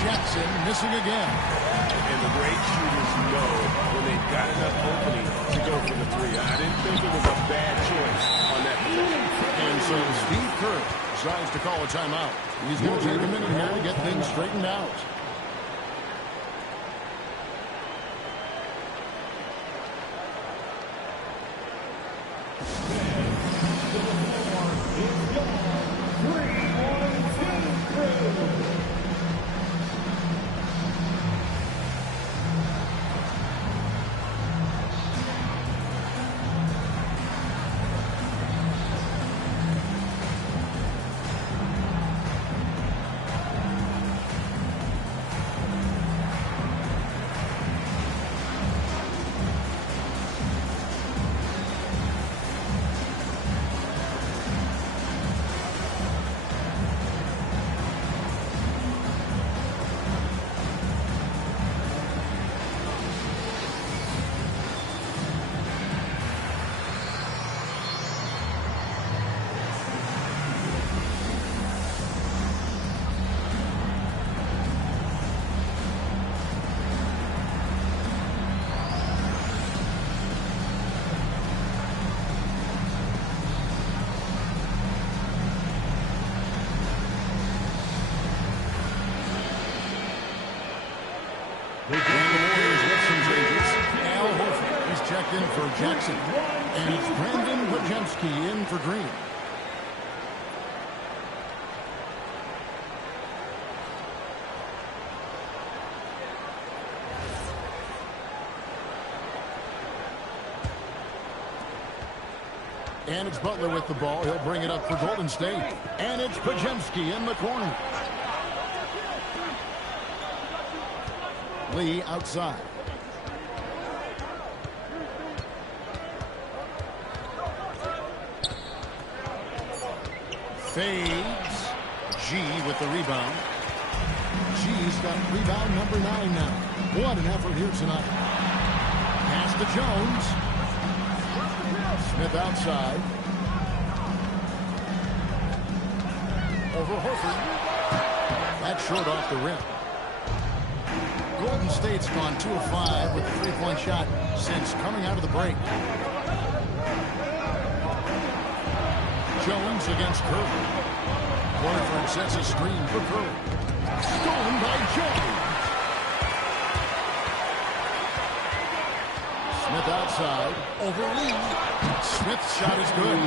Jackson missing again. And the great shooters know when they've got enough opening to go for the 3. I didn't think it was a bad choice on that position. And so Steve Kerr decides to call a timeout. He's going to take a minute here to get things straightened out. In for Jackson, and it's Brandon Gsw in for Green. And it's Butler with the ball. He'll bring it up for Golden State. And it's Gsw in the corner. Lee outside. Fades. G with the rebound. G's got rebound number 9 now. What an effort here tonight. Pass to Jones. Smith outside. Over Horford. That's short off the rim. Golden State's gone 2 of 5 with a 3-point shot since coming out of the break. Jones against Curry. Horford sets a screen for Curry. Stolen by Jones. Smith outside. Over Lee. Smith's shot is good.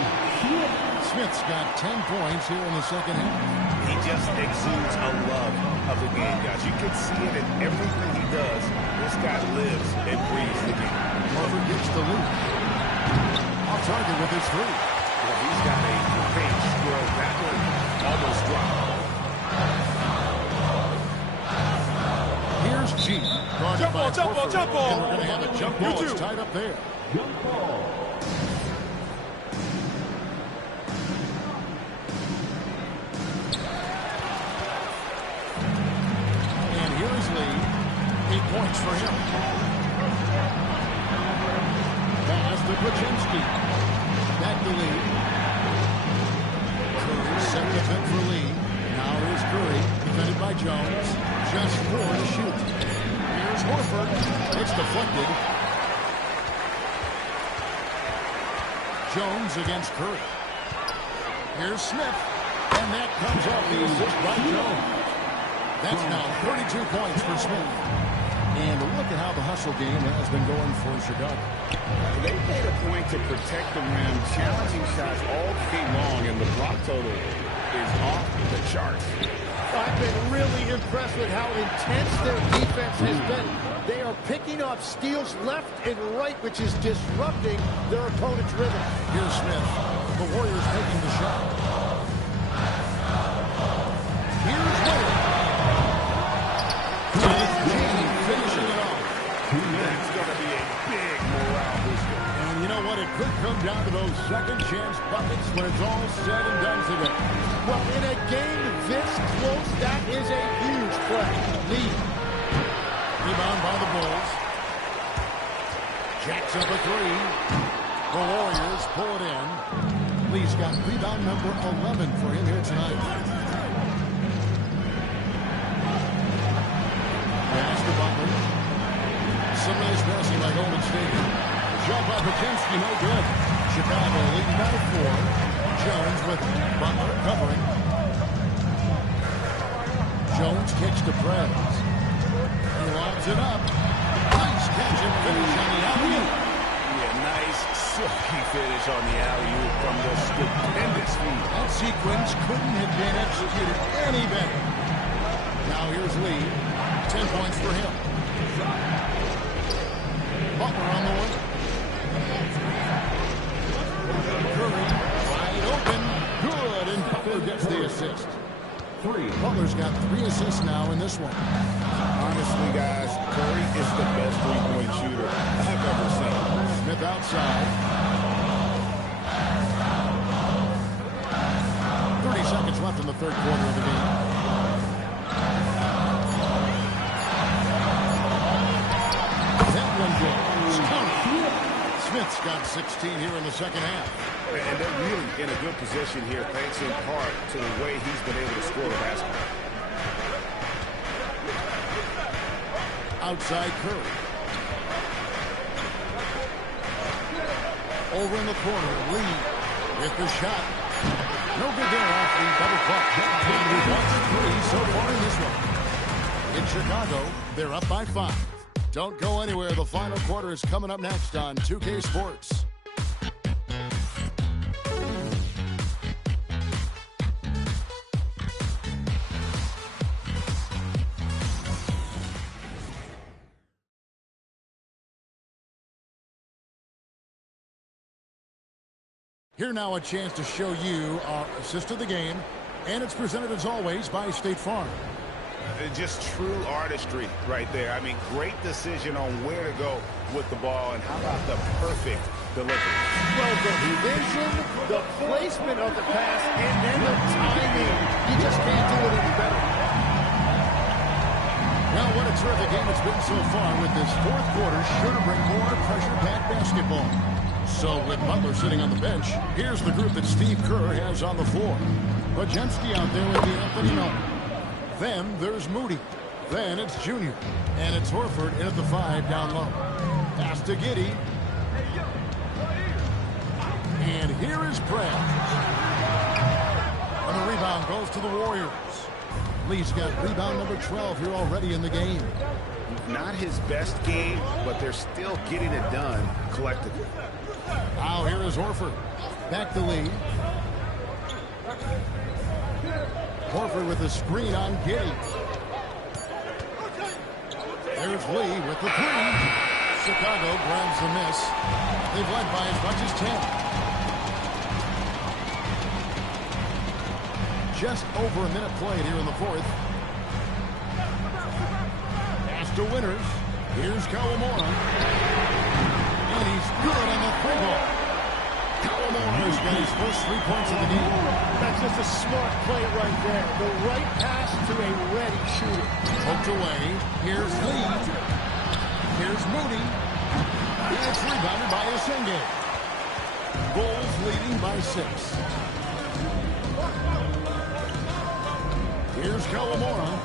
Smith's got 10 points here in the second half. He just exudes a love of the game, guys. You can see it in everything he does. This guy lives and breathes the game. Horford gets the loop. Off target with his 3. Well, he's got a paint stroke. That one almost dropped. Here's G. Jump ball, jump ball, jump ball. And we're going to have a jump ball. It's tied up there. Jump ball. And here's Lee. 8 points for him. Pass to Gsw. back to Lee. Curry set the pick for Lee. Now here's Curry, defended by Jones. Just 4 to shoot. Here's Horford. It's deflected. Jones against Curry. Here's Smith. And that comes off the assist by Jones. That's now 32 points for Smith. And look at how the hustle game has been going for Chicago. They made a point to protect the rim, challenging shots all game long, and the block total is off the charts. I've been really impressed with how intense their defense has been. They are picking up steals left and right, which is disrupting their opponent's rhythm. Here's Smith. The Warriors taking the shot. Here's Wade. Finishing it off. That's going to be a big morale booster. And you know what? It could come down to those second chance buckets when it's all said and done today. Well, in a game this close, that is a huge play. Lee. Rebound by the Bulls. Jacks up a 3. The Warriors pull it in. Lee's got rebound number 11 for him here tonight. Pass to Butler. Some nice passing by Golden State. Jump by Paczynski, no good. Chicago leading by 4. Jones with Butler covering. Jones kicks to Prez. He lobs it up. Nice catch and finish on the alley-oop. Yeah, nice silky finish on the alley-oop from the stupendous feet. That sequence couldn't have been executed any better. Now here's Lee. 10 points for him. Butler on the way. Curry wide open. Good, and Butler gets the assist. Butler's got 3 assists now in this one. Honestly, guys, Curry is the best three-point shooter I've ever seen. Smith outside. 30 seconds left in the third quarter of the game. That one goes. Smith's got 16 here in the second half. And they're really in a good position here, thanks in part to the way he's been able to score the basketball. Outside Curry. Over in the corner, Lee with the shot. No good there off the double clutch. And we've got 3 so far in this one. In Chicago, they're up by 5. Don't go anywhere. The final quarter is coming up next on 2K Sports. Here now a chance to show you our assist of the game, and it's presented as always by State Farm. Just true artistry right there. I mean, great decision on where to go with the ball, and how about the perfect delivery? Well, the vision, the placement of the pass, and then the timing. You just can't do it any better. Well, what a terrific game it's been so far, with this fourth quarter sure to bring more pressure-packed basketball. So with Butler sitting on the bench, here's the group that Steve Kerr has on the floor. Paczynski out there with the Anthony Miller. Then there's Moody. Then it's Junior. And it's Horford in at the 5 down low. Pass to Giddey. And here is Prez. And the rebound goes to the Warriors. Lee's got rebound number 12 here already in the game. Not his best game, but they're still getting it done collectively. Now here is Horford. Back to Lee. Horford with the screen on Giddey. There's Lee with the 3. Chicago grabs the miss. They've led by as much as 10. Just over a minute played here in the fourth. Pass to Winters. Here's Kawamura. And he's good on the 3-ball. Kawamura's got his first 3 points of the game. That's just a smart play right there. The right pass to a ready shooter. Poked away. Here's Lee. Here's Moody. It's rebounded by Esenge. Bulls leading by 6. Here's Kawamura.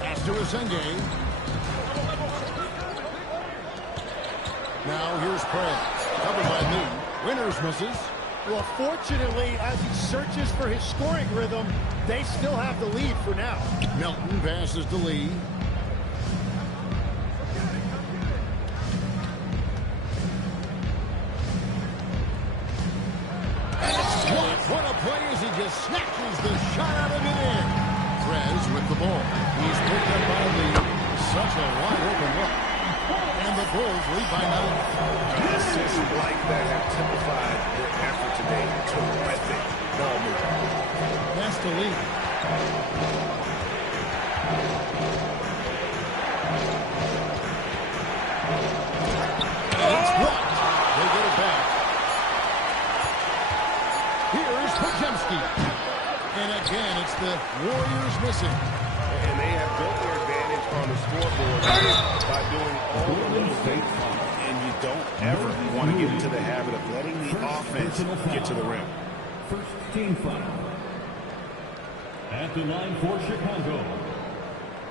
Pass to Asenge. Now here's Perez. Covered by Lee. Winters misses. Well, fortunately, as he searches for his scoring rhythm, they still have the lead for now. Melton passes to Lee. What a play as he just snatches the shot out of midair. Perez with the ball. He's picked up by Lee. Such a wide open look. And the Bulls lead by 9. Assists like that have typified their effort today. Terrific ball movement. Pass to Lee. It's blocked. They get it back. Here's Podziemski. And again, it's the Warriors missing. And they have built their advantage on the scoreboard by doing all the little things. And you don't ever want to get into the habit of letting the offense get to the rim. First team foul. At the line for Chicago.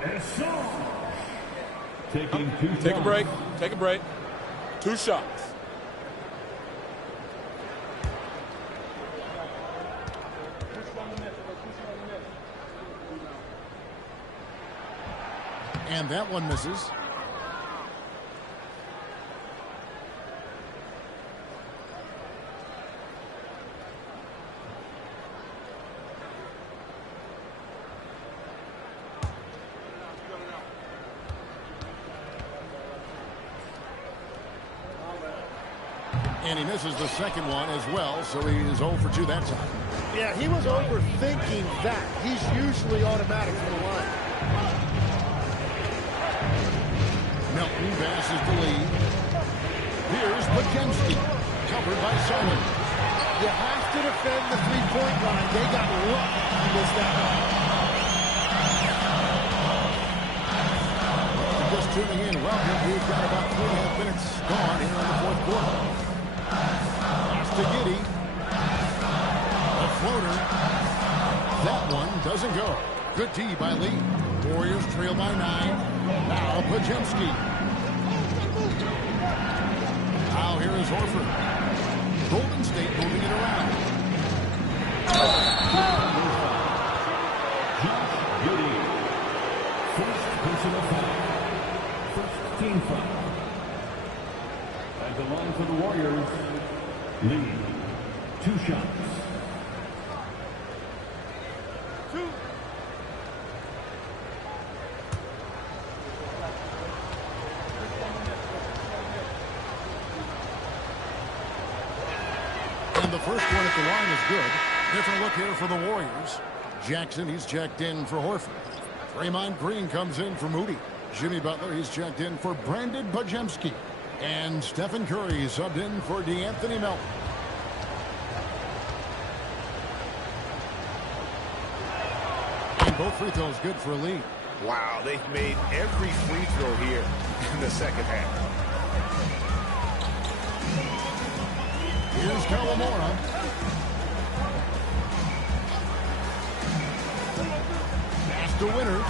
Gsw taking 2 shots. Take a break. Take a break. 2 shots. And that one misses. And he misses the second one as well, so he is 0 for 2 that time. Yeah, he was overthinking that. He's usually automatic from the line. Melton passes the lead. Here's Podziemski, covered by Simon. You have to defend the three-point line. They got lucky to miss that one. Just tuning in, welcome. We've got about 3.5 minutes gone here in the fourth quarter. Pass to Giddey. A floater. That one doesn't go. Good D by Lee. Warriors trail by 9. Now Podziemski. Now here is Horford. Golden State moving it around. Giddey. First personal foul. First team foul. At the line for the Warriors. Lee. 2 shots. And the first one at the line is good. Different look here for the Warriors. Jackson, he's checked in for Horford. Draymond Green comes in for Moody. Jimmy Butler, he's checked in for Brandon Podziemski. And Stephen Curry subbed in for DeAnthony Melton. And both free throws good for a lead. Wow, they've made every free throw here in the second half. Here's Kawamura. Pass to Winters.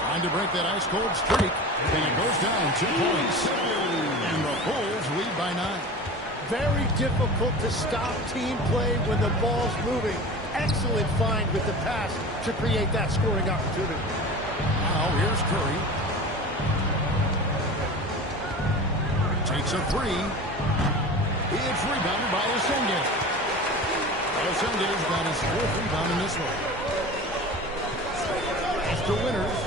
Trying to break that ice-cold streak. And it goes down 2 points. And the Bulls lead by 9. Very difficult to stop team play when the ball's moving. Excellent find with the pass to create that scoring opportunity. Now here's Curry. Takes a 3. It's rebounded by Asenge. Asenge's got his 4th rebound in this one. Pass to Winters.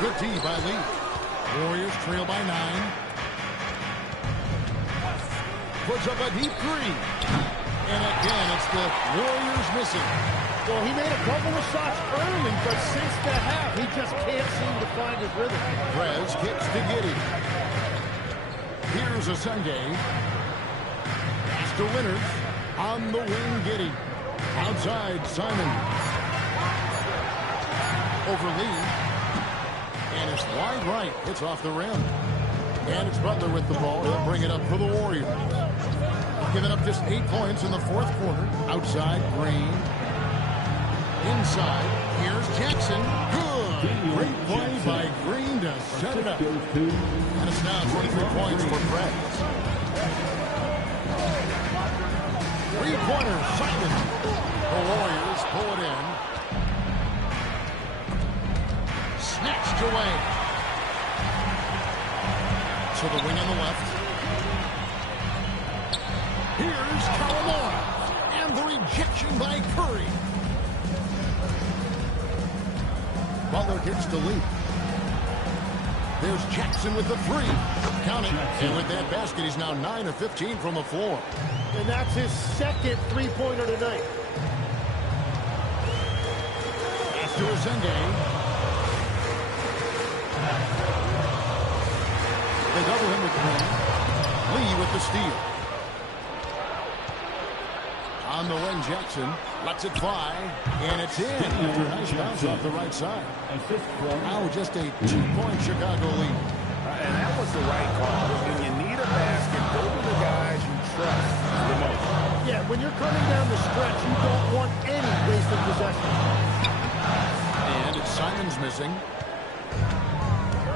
Good D by Lee. Warriors trail by 9. Puts up a deep 3. And again, it's the Warriors missing. Well, he made a couple of shots early, but since the half, he just can't seem to find his rhythm. Perez kicks to Giddey. Here's Asenge. Pass to Winters. On the wing, Giddey. Outside, Simon. Over Lee. And it's wide right. It's off the rim. And it's Butler with the ball. He'll bring it up for the Warriors. Giving up just 8 points in the fourth quarter. Outside, Green. Inside, here's Jackson. Good. Great play by Green to set it up. And it's now 23 points for Preds. 3-pointer, Simon. The Warriors pull it in. Snatched away. To the wing on the left. Here's Calamora. And the rejection by Curry. Butler gets the lead. There's Jackson with the 3. Count it. And with that basket, he's now 9 of 15 from the floor. And that's his second 3-pointer tonight. Pass to Gsw. They double him with Green. Lee with the steal. On the wing, Jackson lets it fly, and it's in after a nice bounce off the right side. Now just a 2-point Chicago lead. And that was the right call. When you need a basket, go to the guys you trust the most. Yeah, when you're coming down the stretch, you don't want any wasted possession. And it's Simons missing.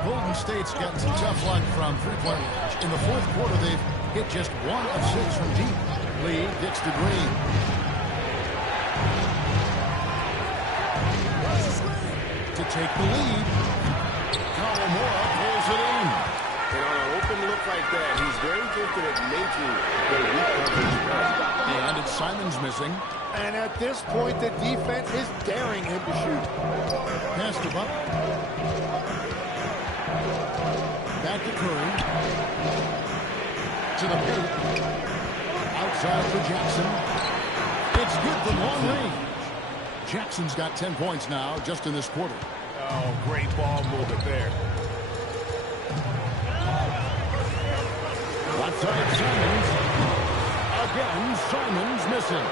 Golden State's gotten some tough luck from three-point range. In the fourth quarter, they've hit just 1 of 6 from deep. Lee gets to Green. To take the lead. Calamora pulls it in. And on an open look like that, he's very gifted at making the weak coverage play. And it's Simons missing. And at this point, the defense is daring him to shoot. Pass to Butler. Back to Curry. To the paint. Outside for Jackson. It's good from long range. Jackson's got 10 points now just in this quarter. Oh, great ball movement there. Left side, Simons. Again, Simons missing.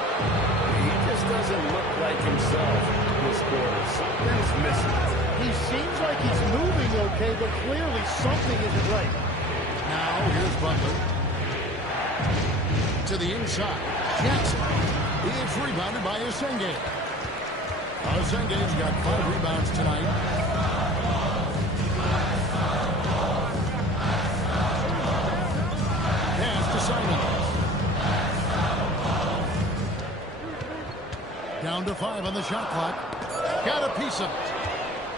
He just doesn't look like himself this quarter. Something's missing. He seems like he's moving okay, but clearly something isn't right. Now, here's Butler. To the inside. Jackson. It's rebounded by Gsw. Gsw's got 5 rebounds tonight. Pass to Simons. Down to 5 on the shot clock. Got a piece of it.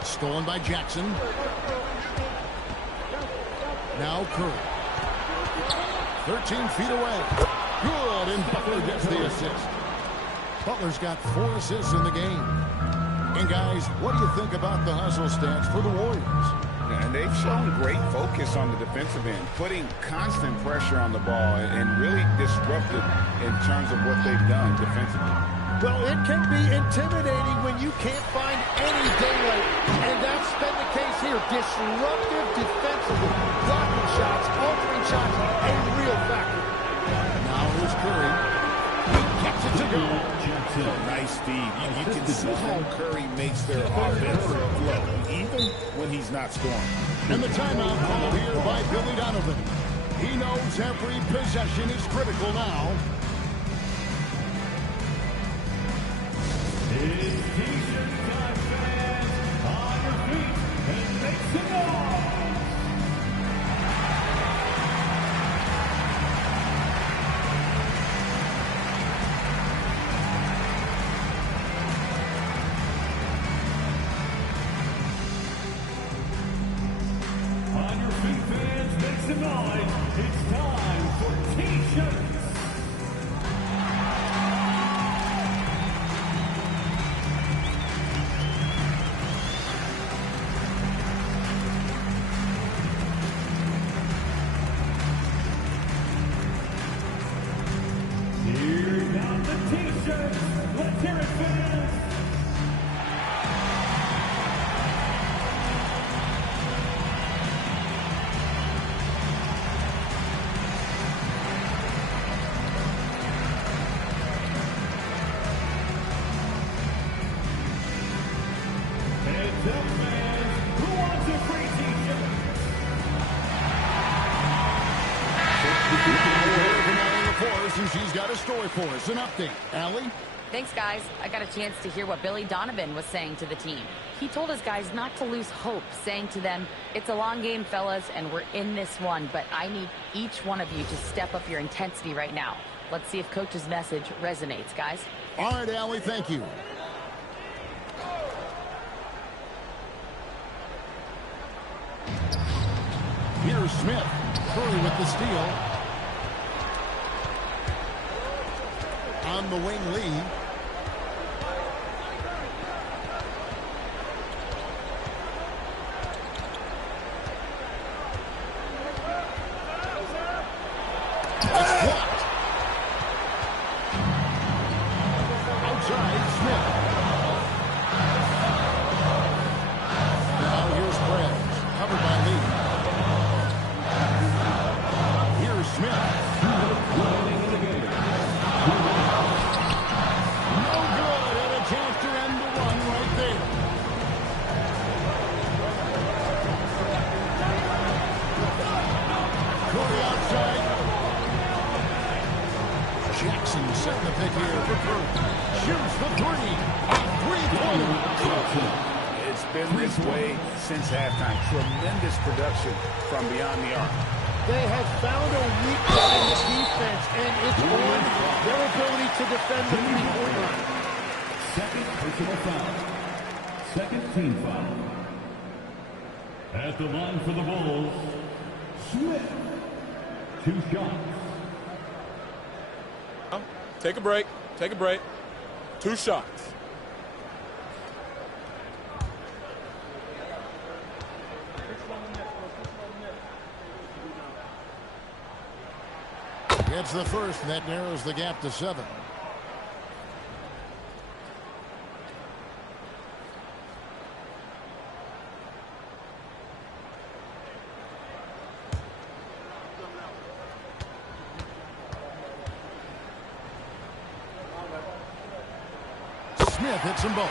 Stolen by Jackson. Now Curry. 13 feet away. Good, and Butler gets the assist. Butler's got 4 assists in the game. And guys, what do you think about the hustle stats for the Warriors? And they've shown great focus on the defensive end, putting constant pressure on the ball and really disruptive in terms of what they've done defensively. Well, it can be intimidating when you can't find any daylight, and that's been the case here. Disruptive defensively, blocking shots, altering shots, a real factor. Now here's Curry. He gets it to go. Nice feed. You can see how Curry makes their offense flow, even when he's not scoring. And the timeout call here by Billy Donovan. He knows every possession is critical now. It's T-shirt time, fans. On your feet and make some noise. On your feet, fans, make some noise. It's time for T-shirts. Here come the T-shirts. Let's hear it, fans. Heads up, fans. Who wants free T-shirt. And she's got a story for us. An update. Allie? Thanks, guys. I got a chance to hear what Billy Donovan was saying to the team. He told his guys not to lose hope, saying to them, it's a long game, fellas, and we're in this one, but I need each one of you to step up your intensity right now. Let's see if Coach's message resonates, guys. All right, Allie, thank you. Here's Smith. Curry with the steal. On the wing, Lee. It's blocked. Outside, Smith. Now here's Perez. Covered by Lee. Here's Smith. No good, and a chance to end the run right there. Curry outside. Jackson setting the pick here for Curry. Shoots the three. A three-pointer. It's been this way since halftime. Tremendous production from beyond the arc. They have found a weakness in the defense, and it's on their ability to defend the three-point line. Second personal foul. Second team foul. At the line for the Bulls, Smith. 2 shots. Take a break. Take a break. 2 shots. Gets the first, and that narrows the gap to 7. Smith hits them both.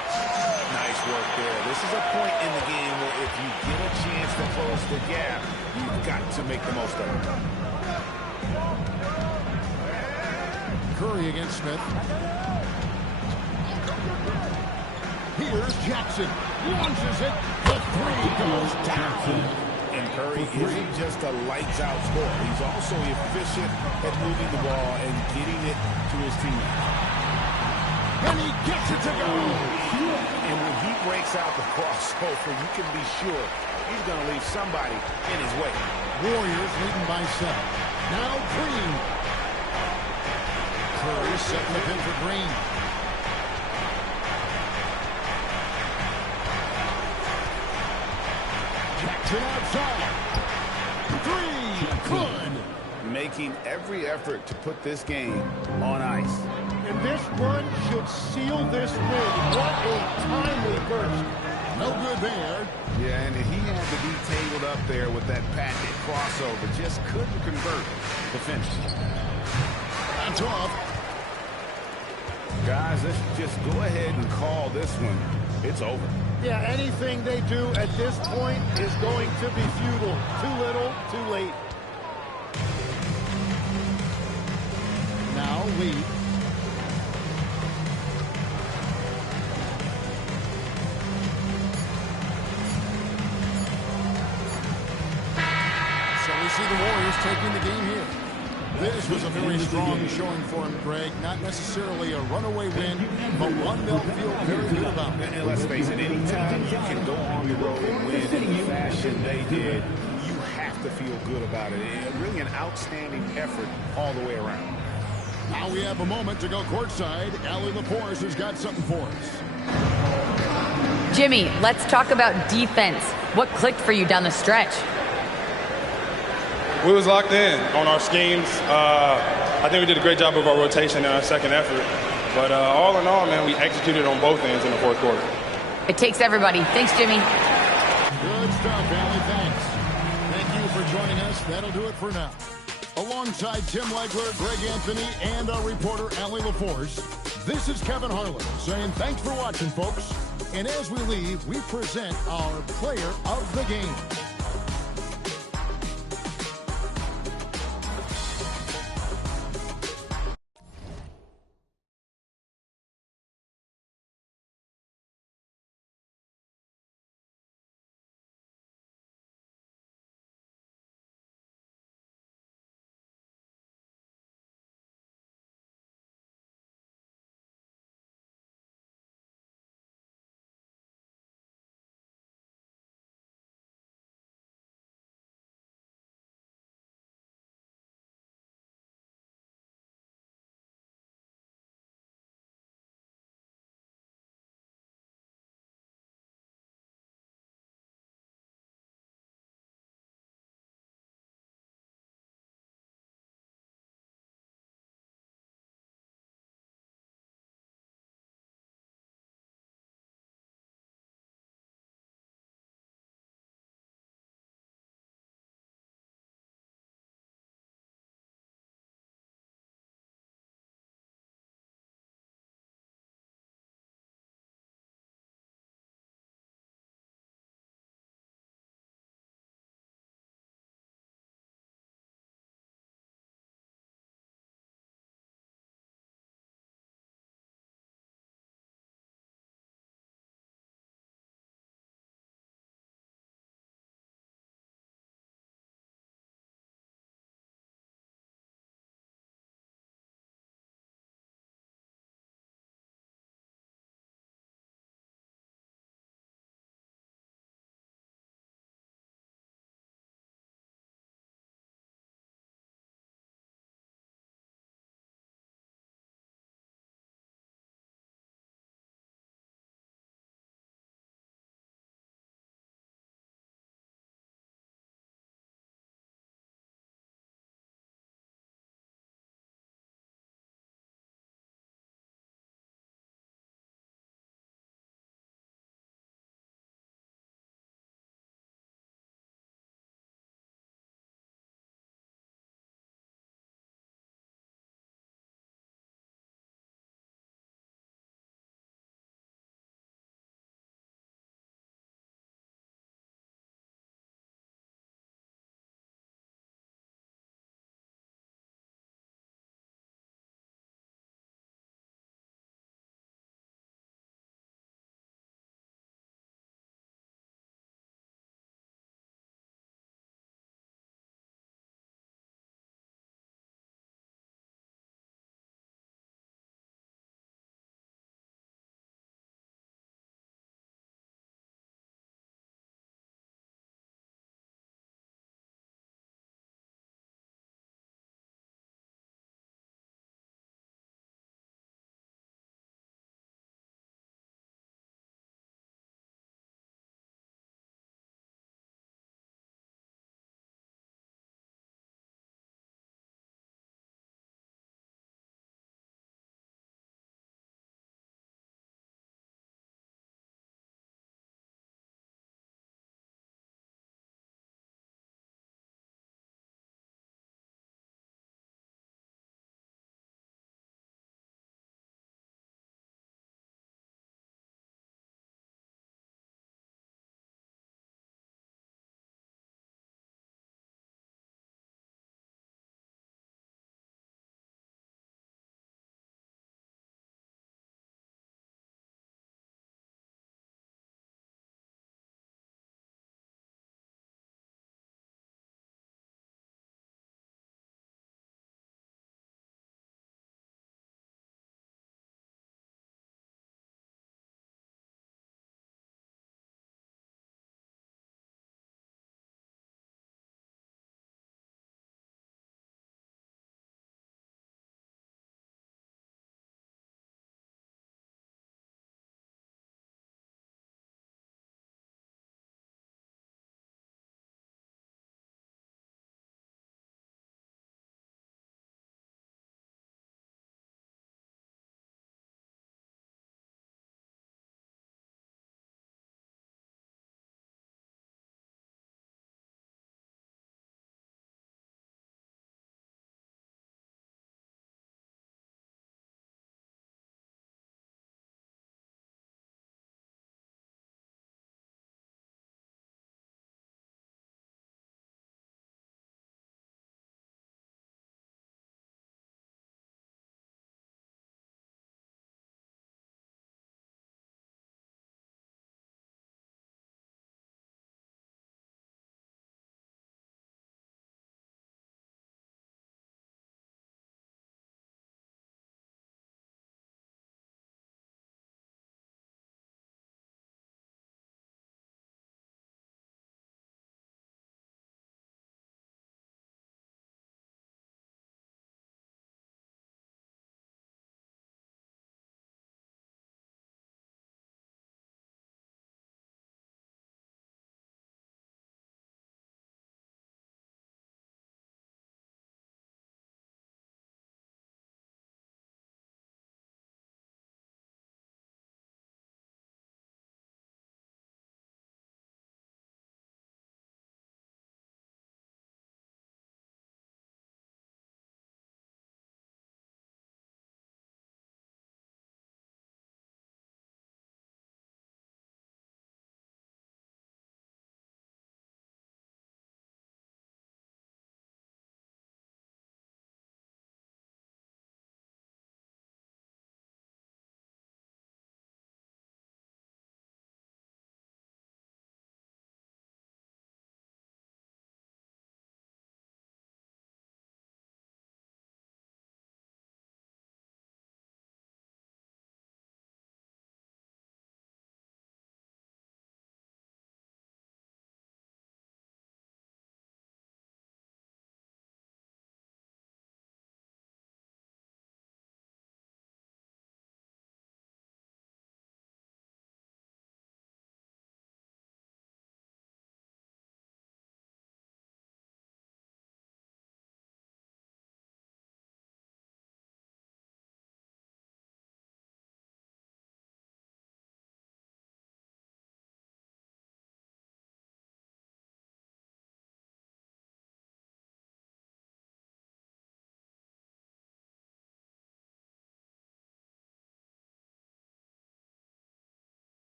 Nice work there. This is a point in the game where if you get a chance to close the gap, you've got to make the most of it. Curry against Smith. Here's Jackson. Launches it. The three goes down. And Curry isn't just a lights-out scorer. He's also efficient at moving the ball and getting it to his teammates. And he gets it to go. And when he breaks out the crossover, you can be sure he's going to leave somebody in his way. Warriors leading by 7. Now Green. Curry setting the pin for Green. Jackson outside. 3. Good. Making every effort to put this game on ice. And this run should seal this win. What a timely burst. No good there. Yeah, and he had to be tangled up there with that patented crossover. Just couldn't convert the finish. That's off. Guys, let's just go ahead and call this one. It's over. Yeah, anything they do at this point is going to be futile. Too little, too late. Now Lee. So we see the Warriors taking the game here. This was a very strong showing for him, Greg. Not necessarily a runaway win, but one they'll feel very good about. And let's face it, anytime you can go on the road and win in the fashion they did, you have to feel good about it. Really an outstanding effort all the way around. Now we have a moment to go courtside. Allie Laporte has got something for us. Jimmy, let's talk about defense. What clicked for you down the stretch? We was locked in on our schemes. I think we did a great job of our rotation in our second effort. But all in all, man, we executed on both ends in the fourth quarter. It takes everybody. Thanks, Jimmy. Good stuff, Allie. Thanks. Thank you for joining us. That'll do it for now. Alongside Tim Legler, Greg Anthony, and our reporter, Allie LaForce, this is Kevin Harlan saying thanks for watching, folks. And as we leave, we present our player of the game.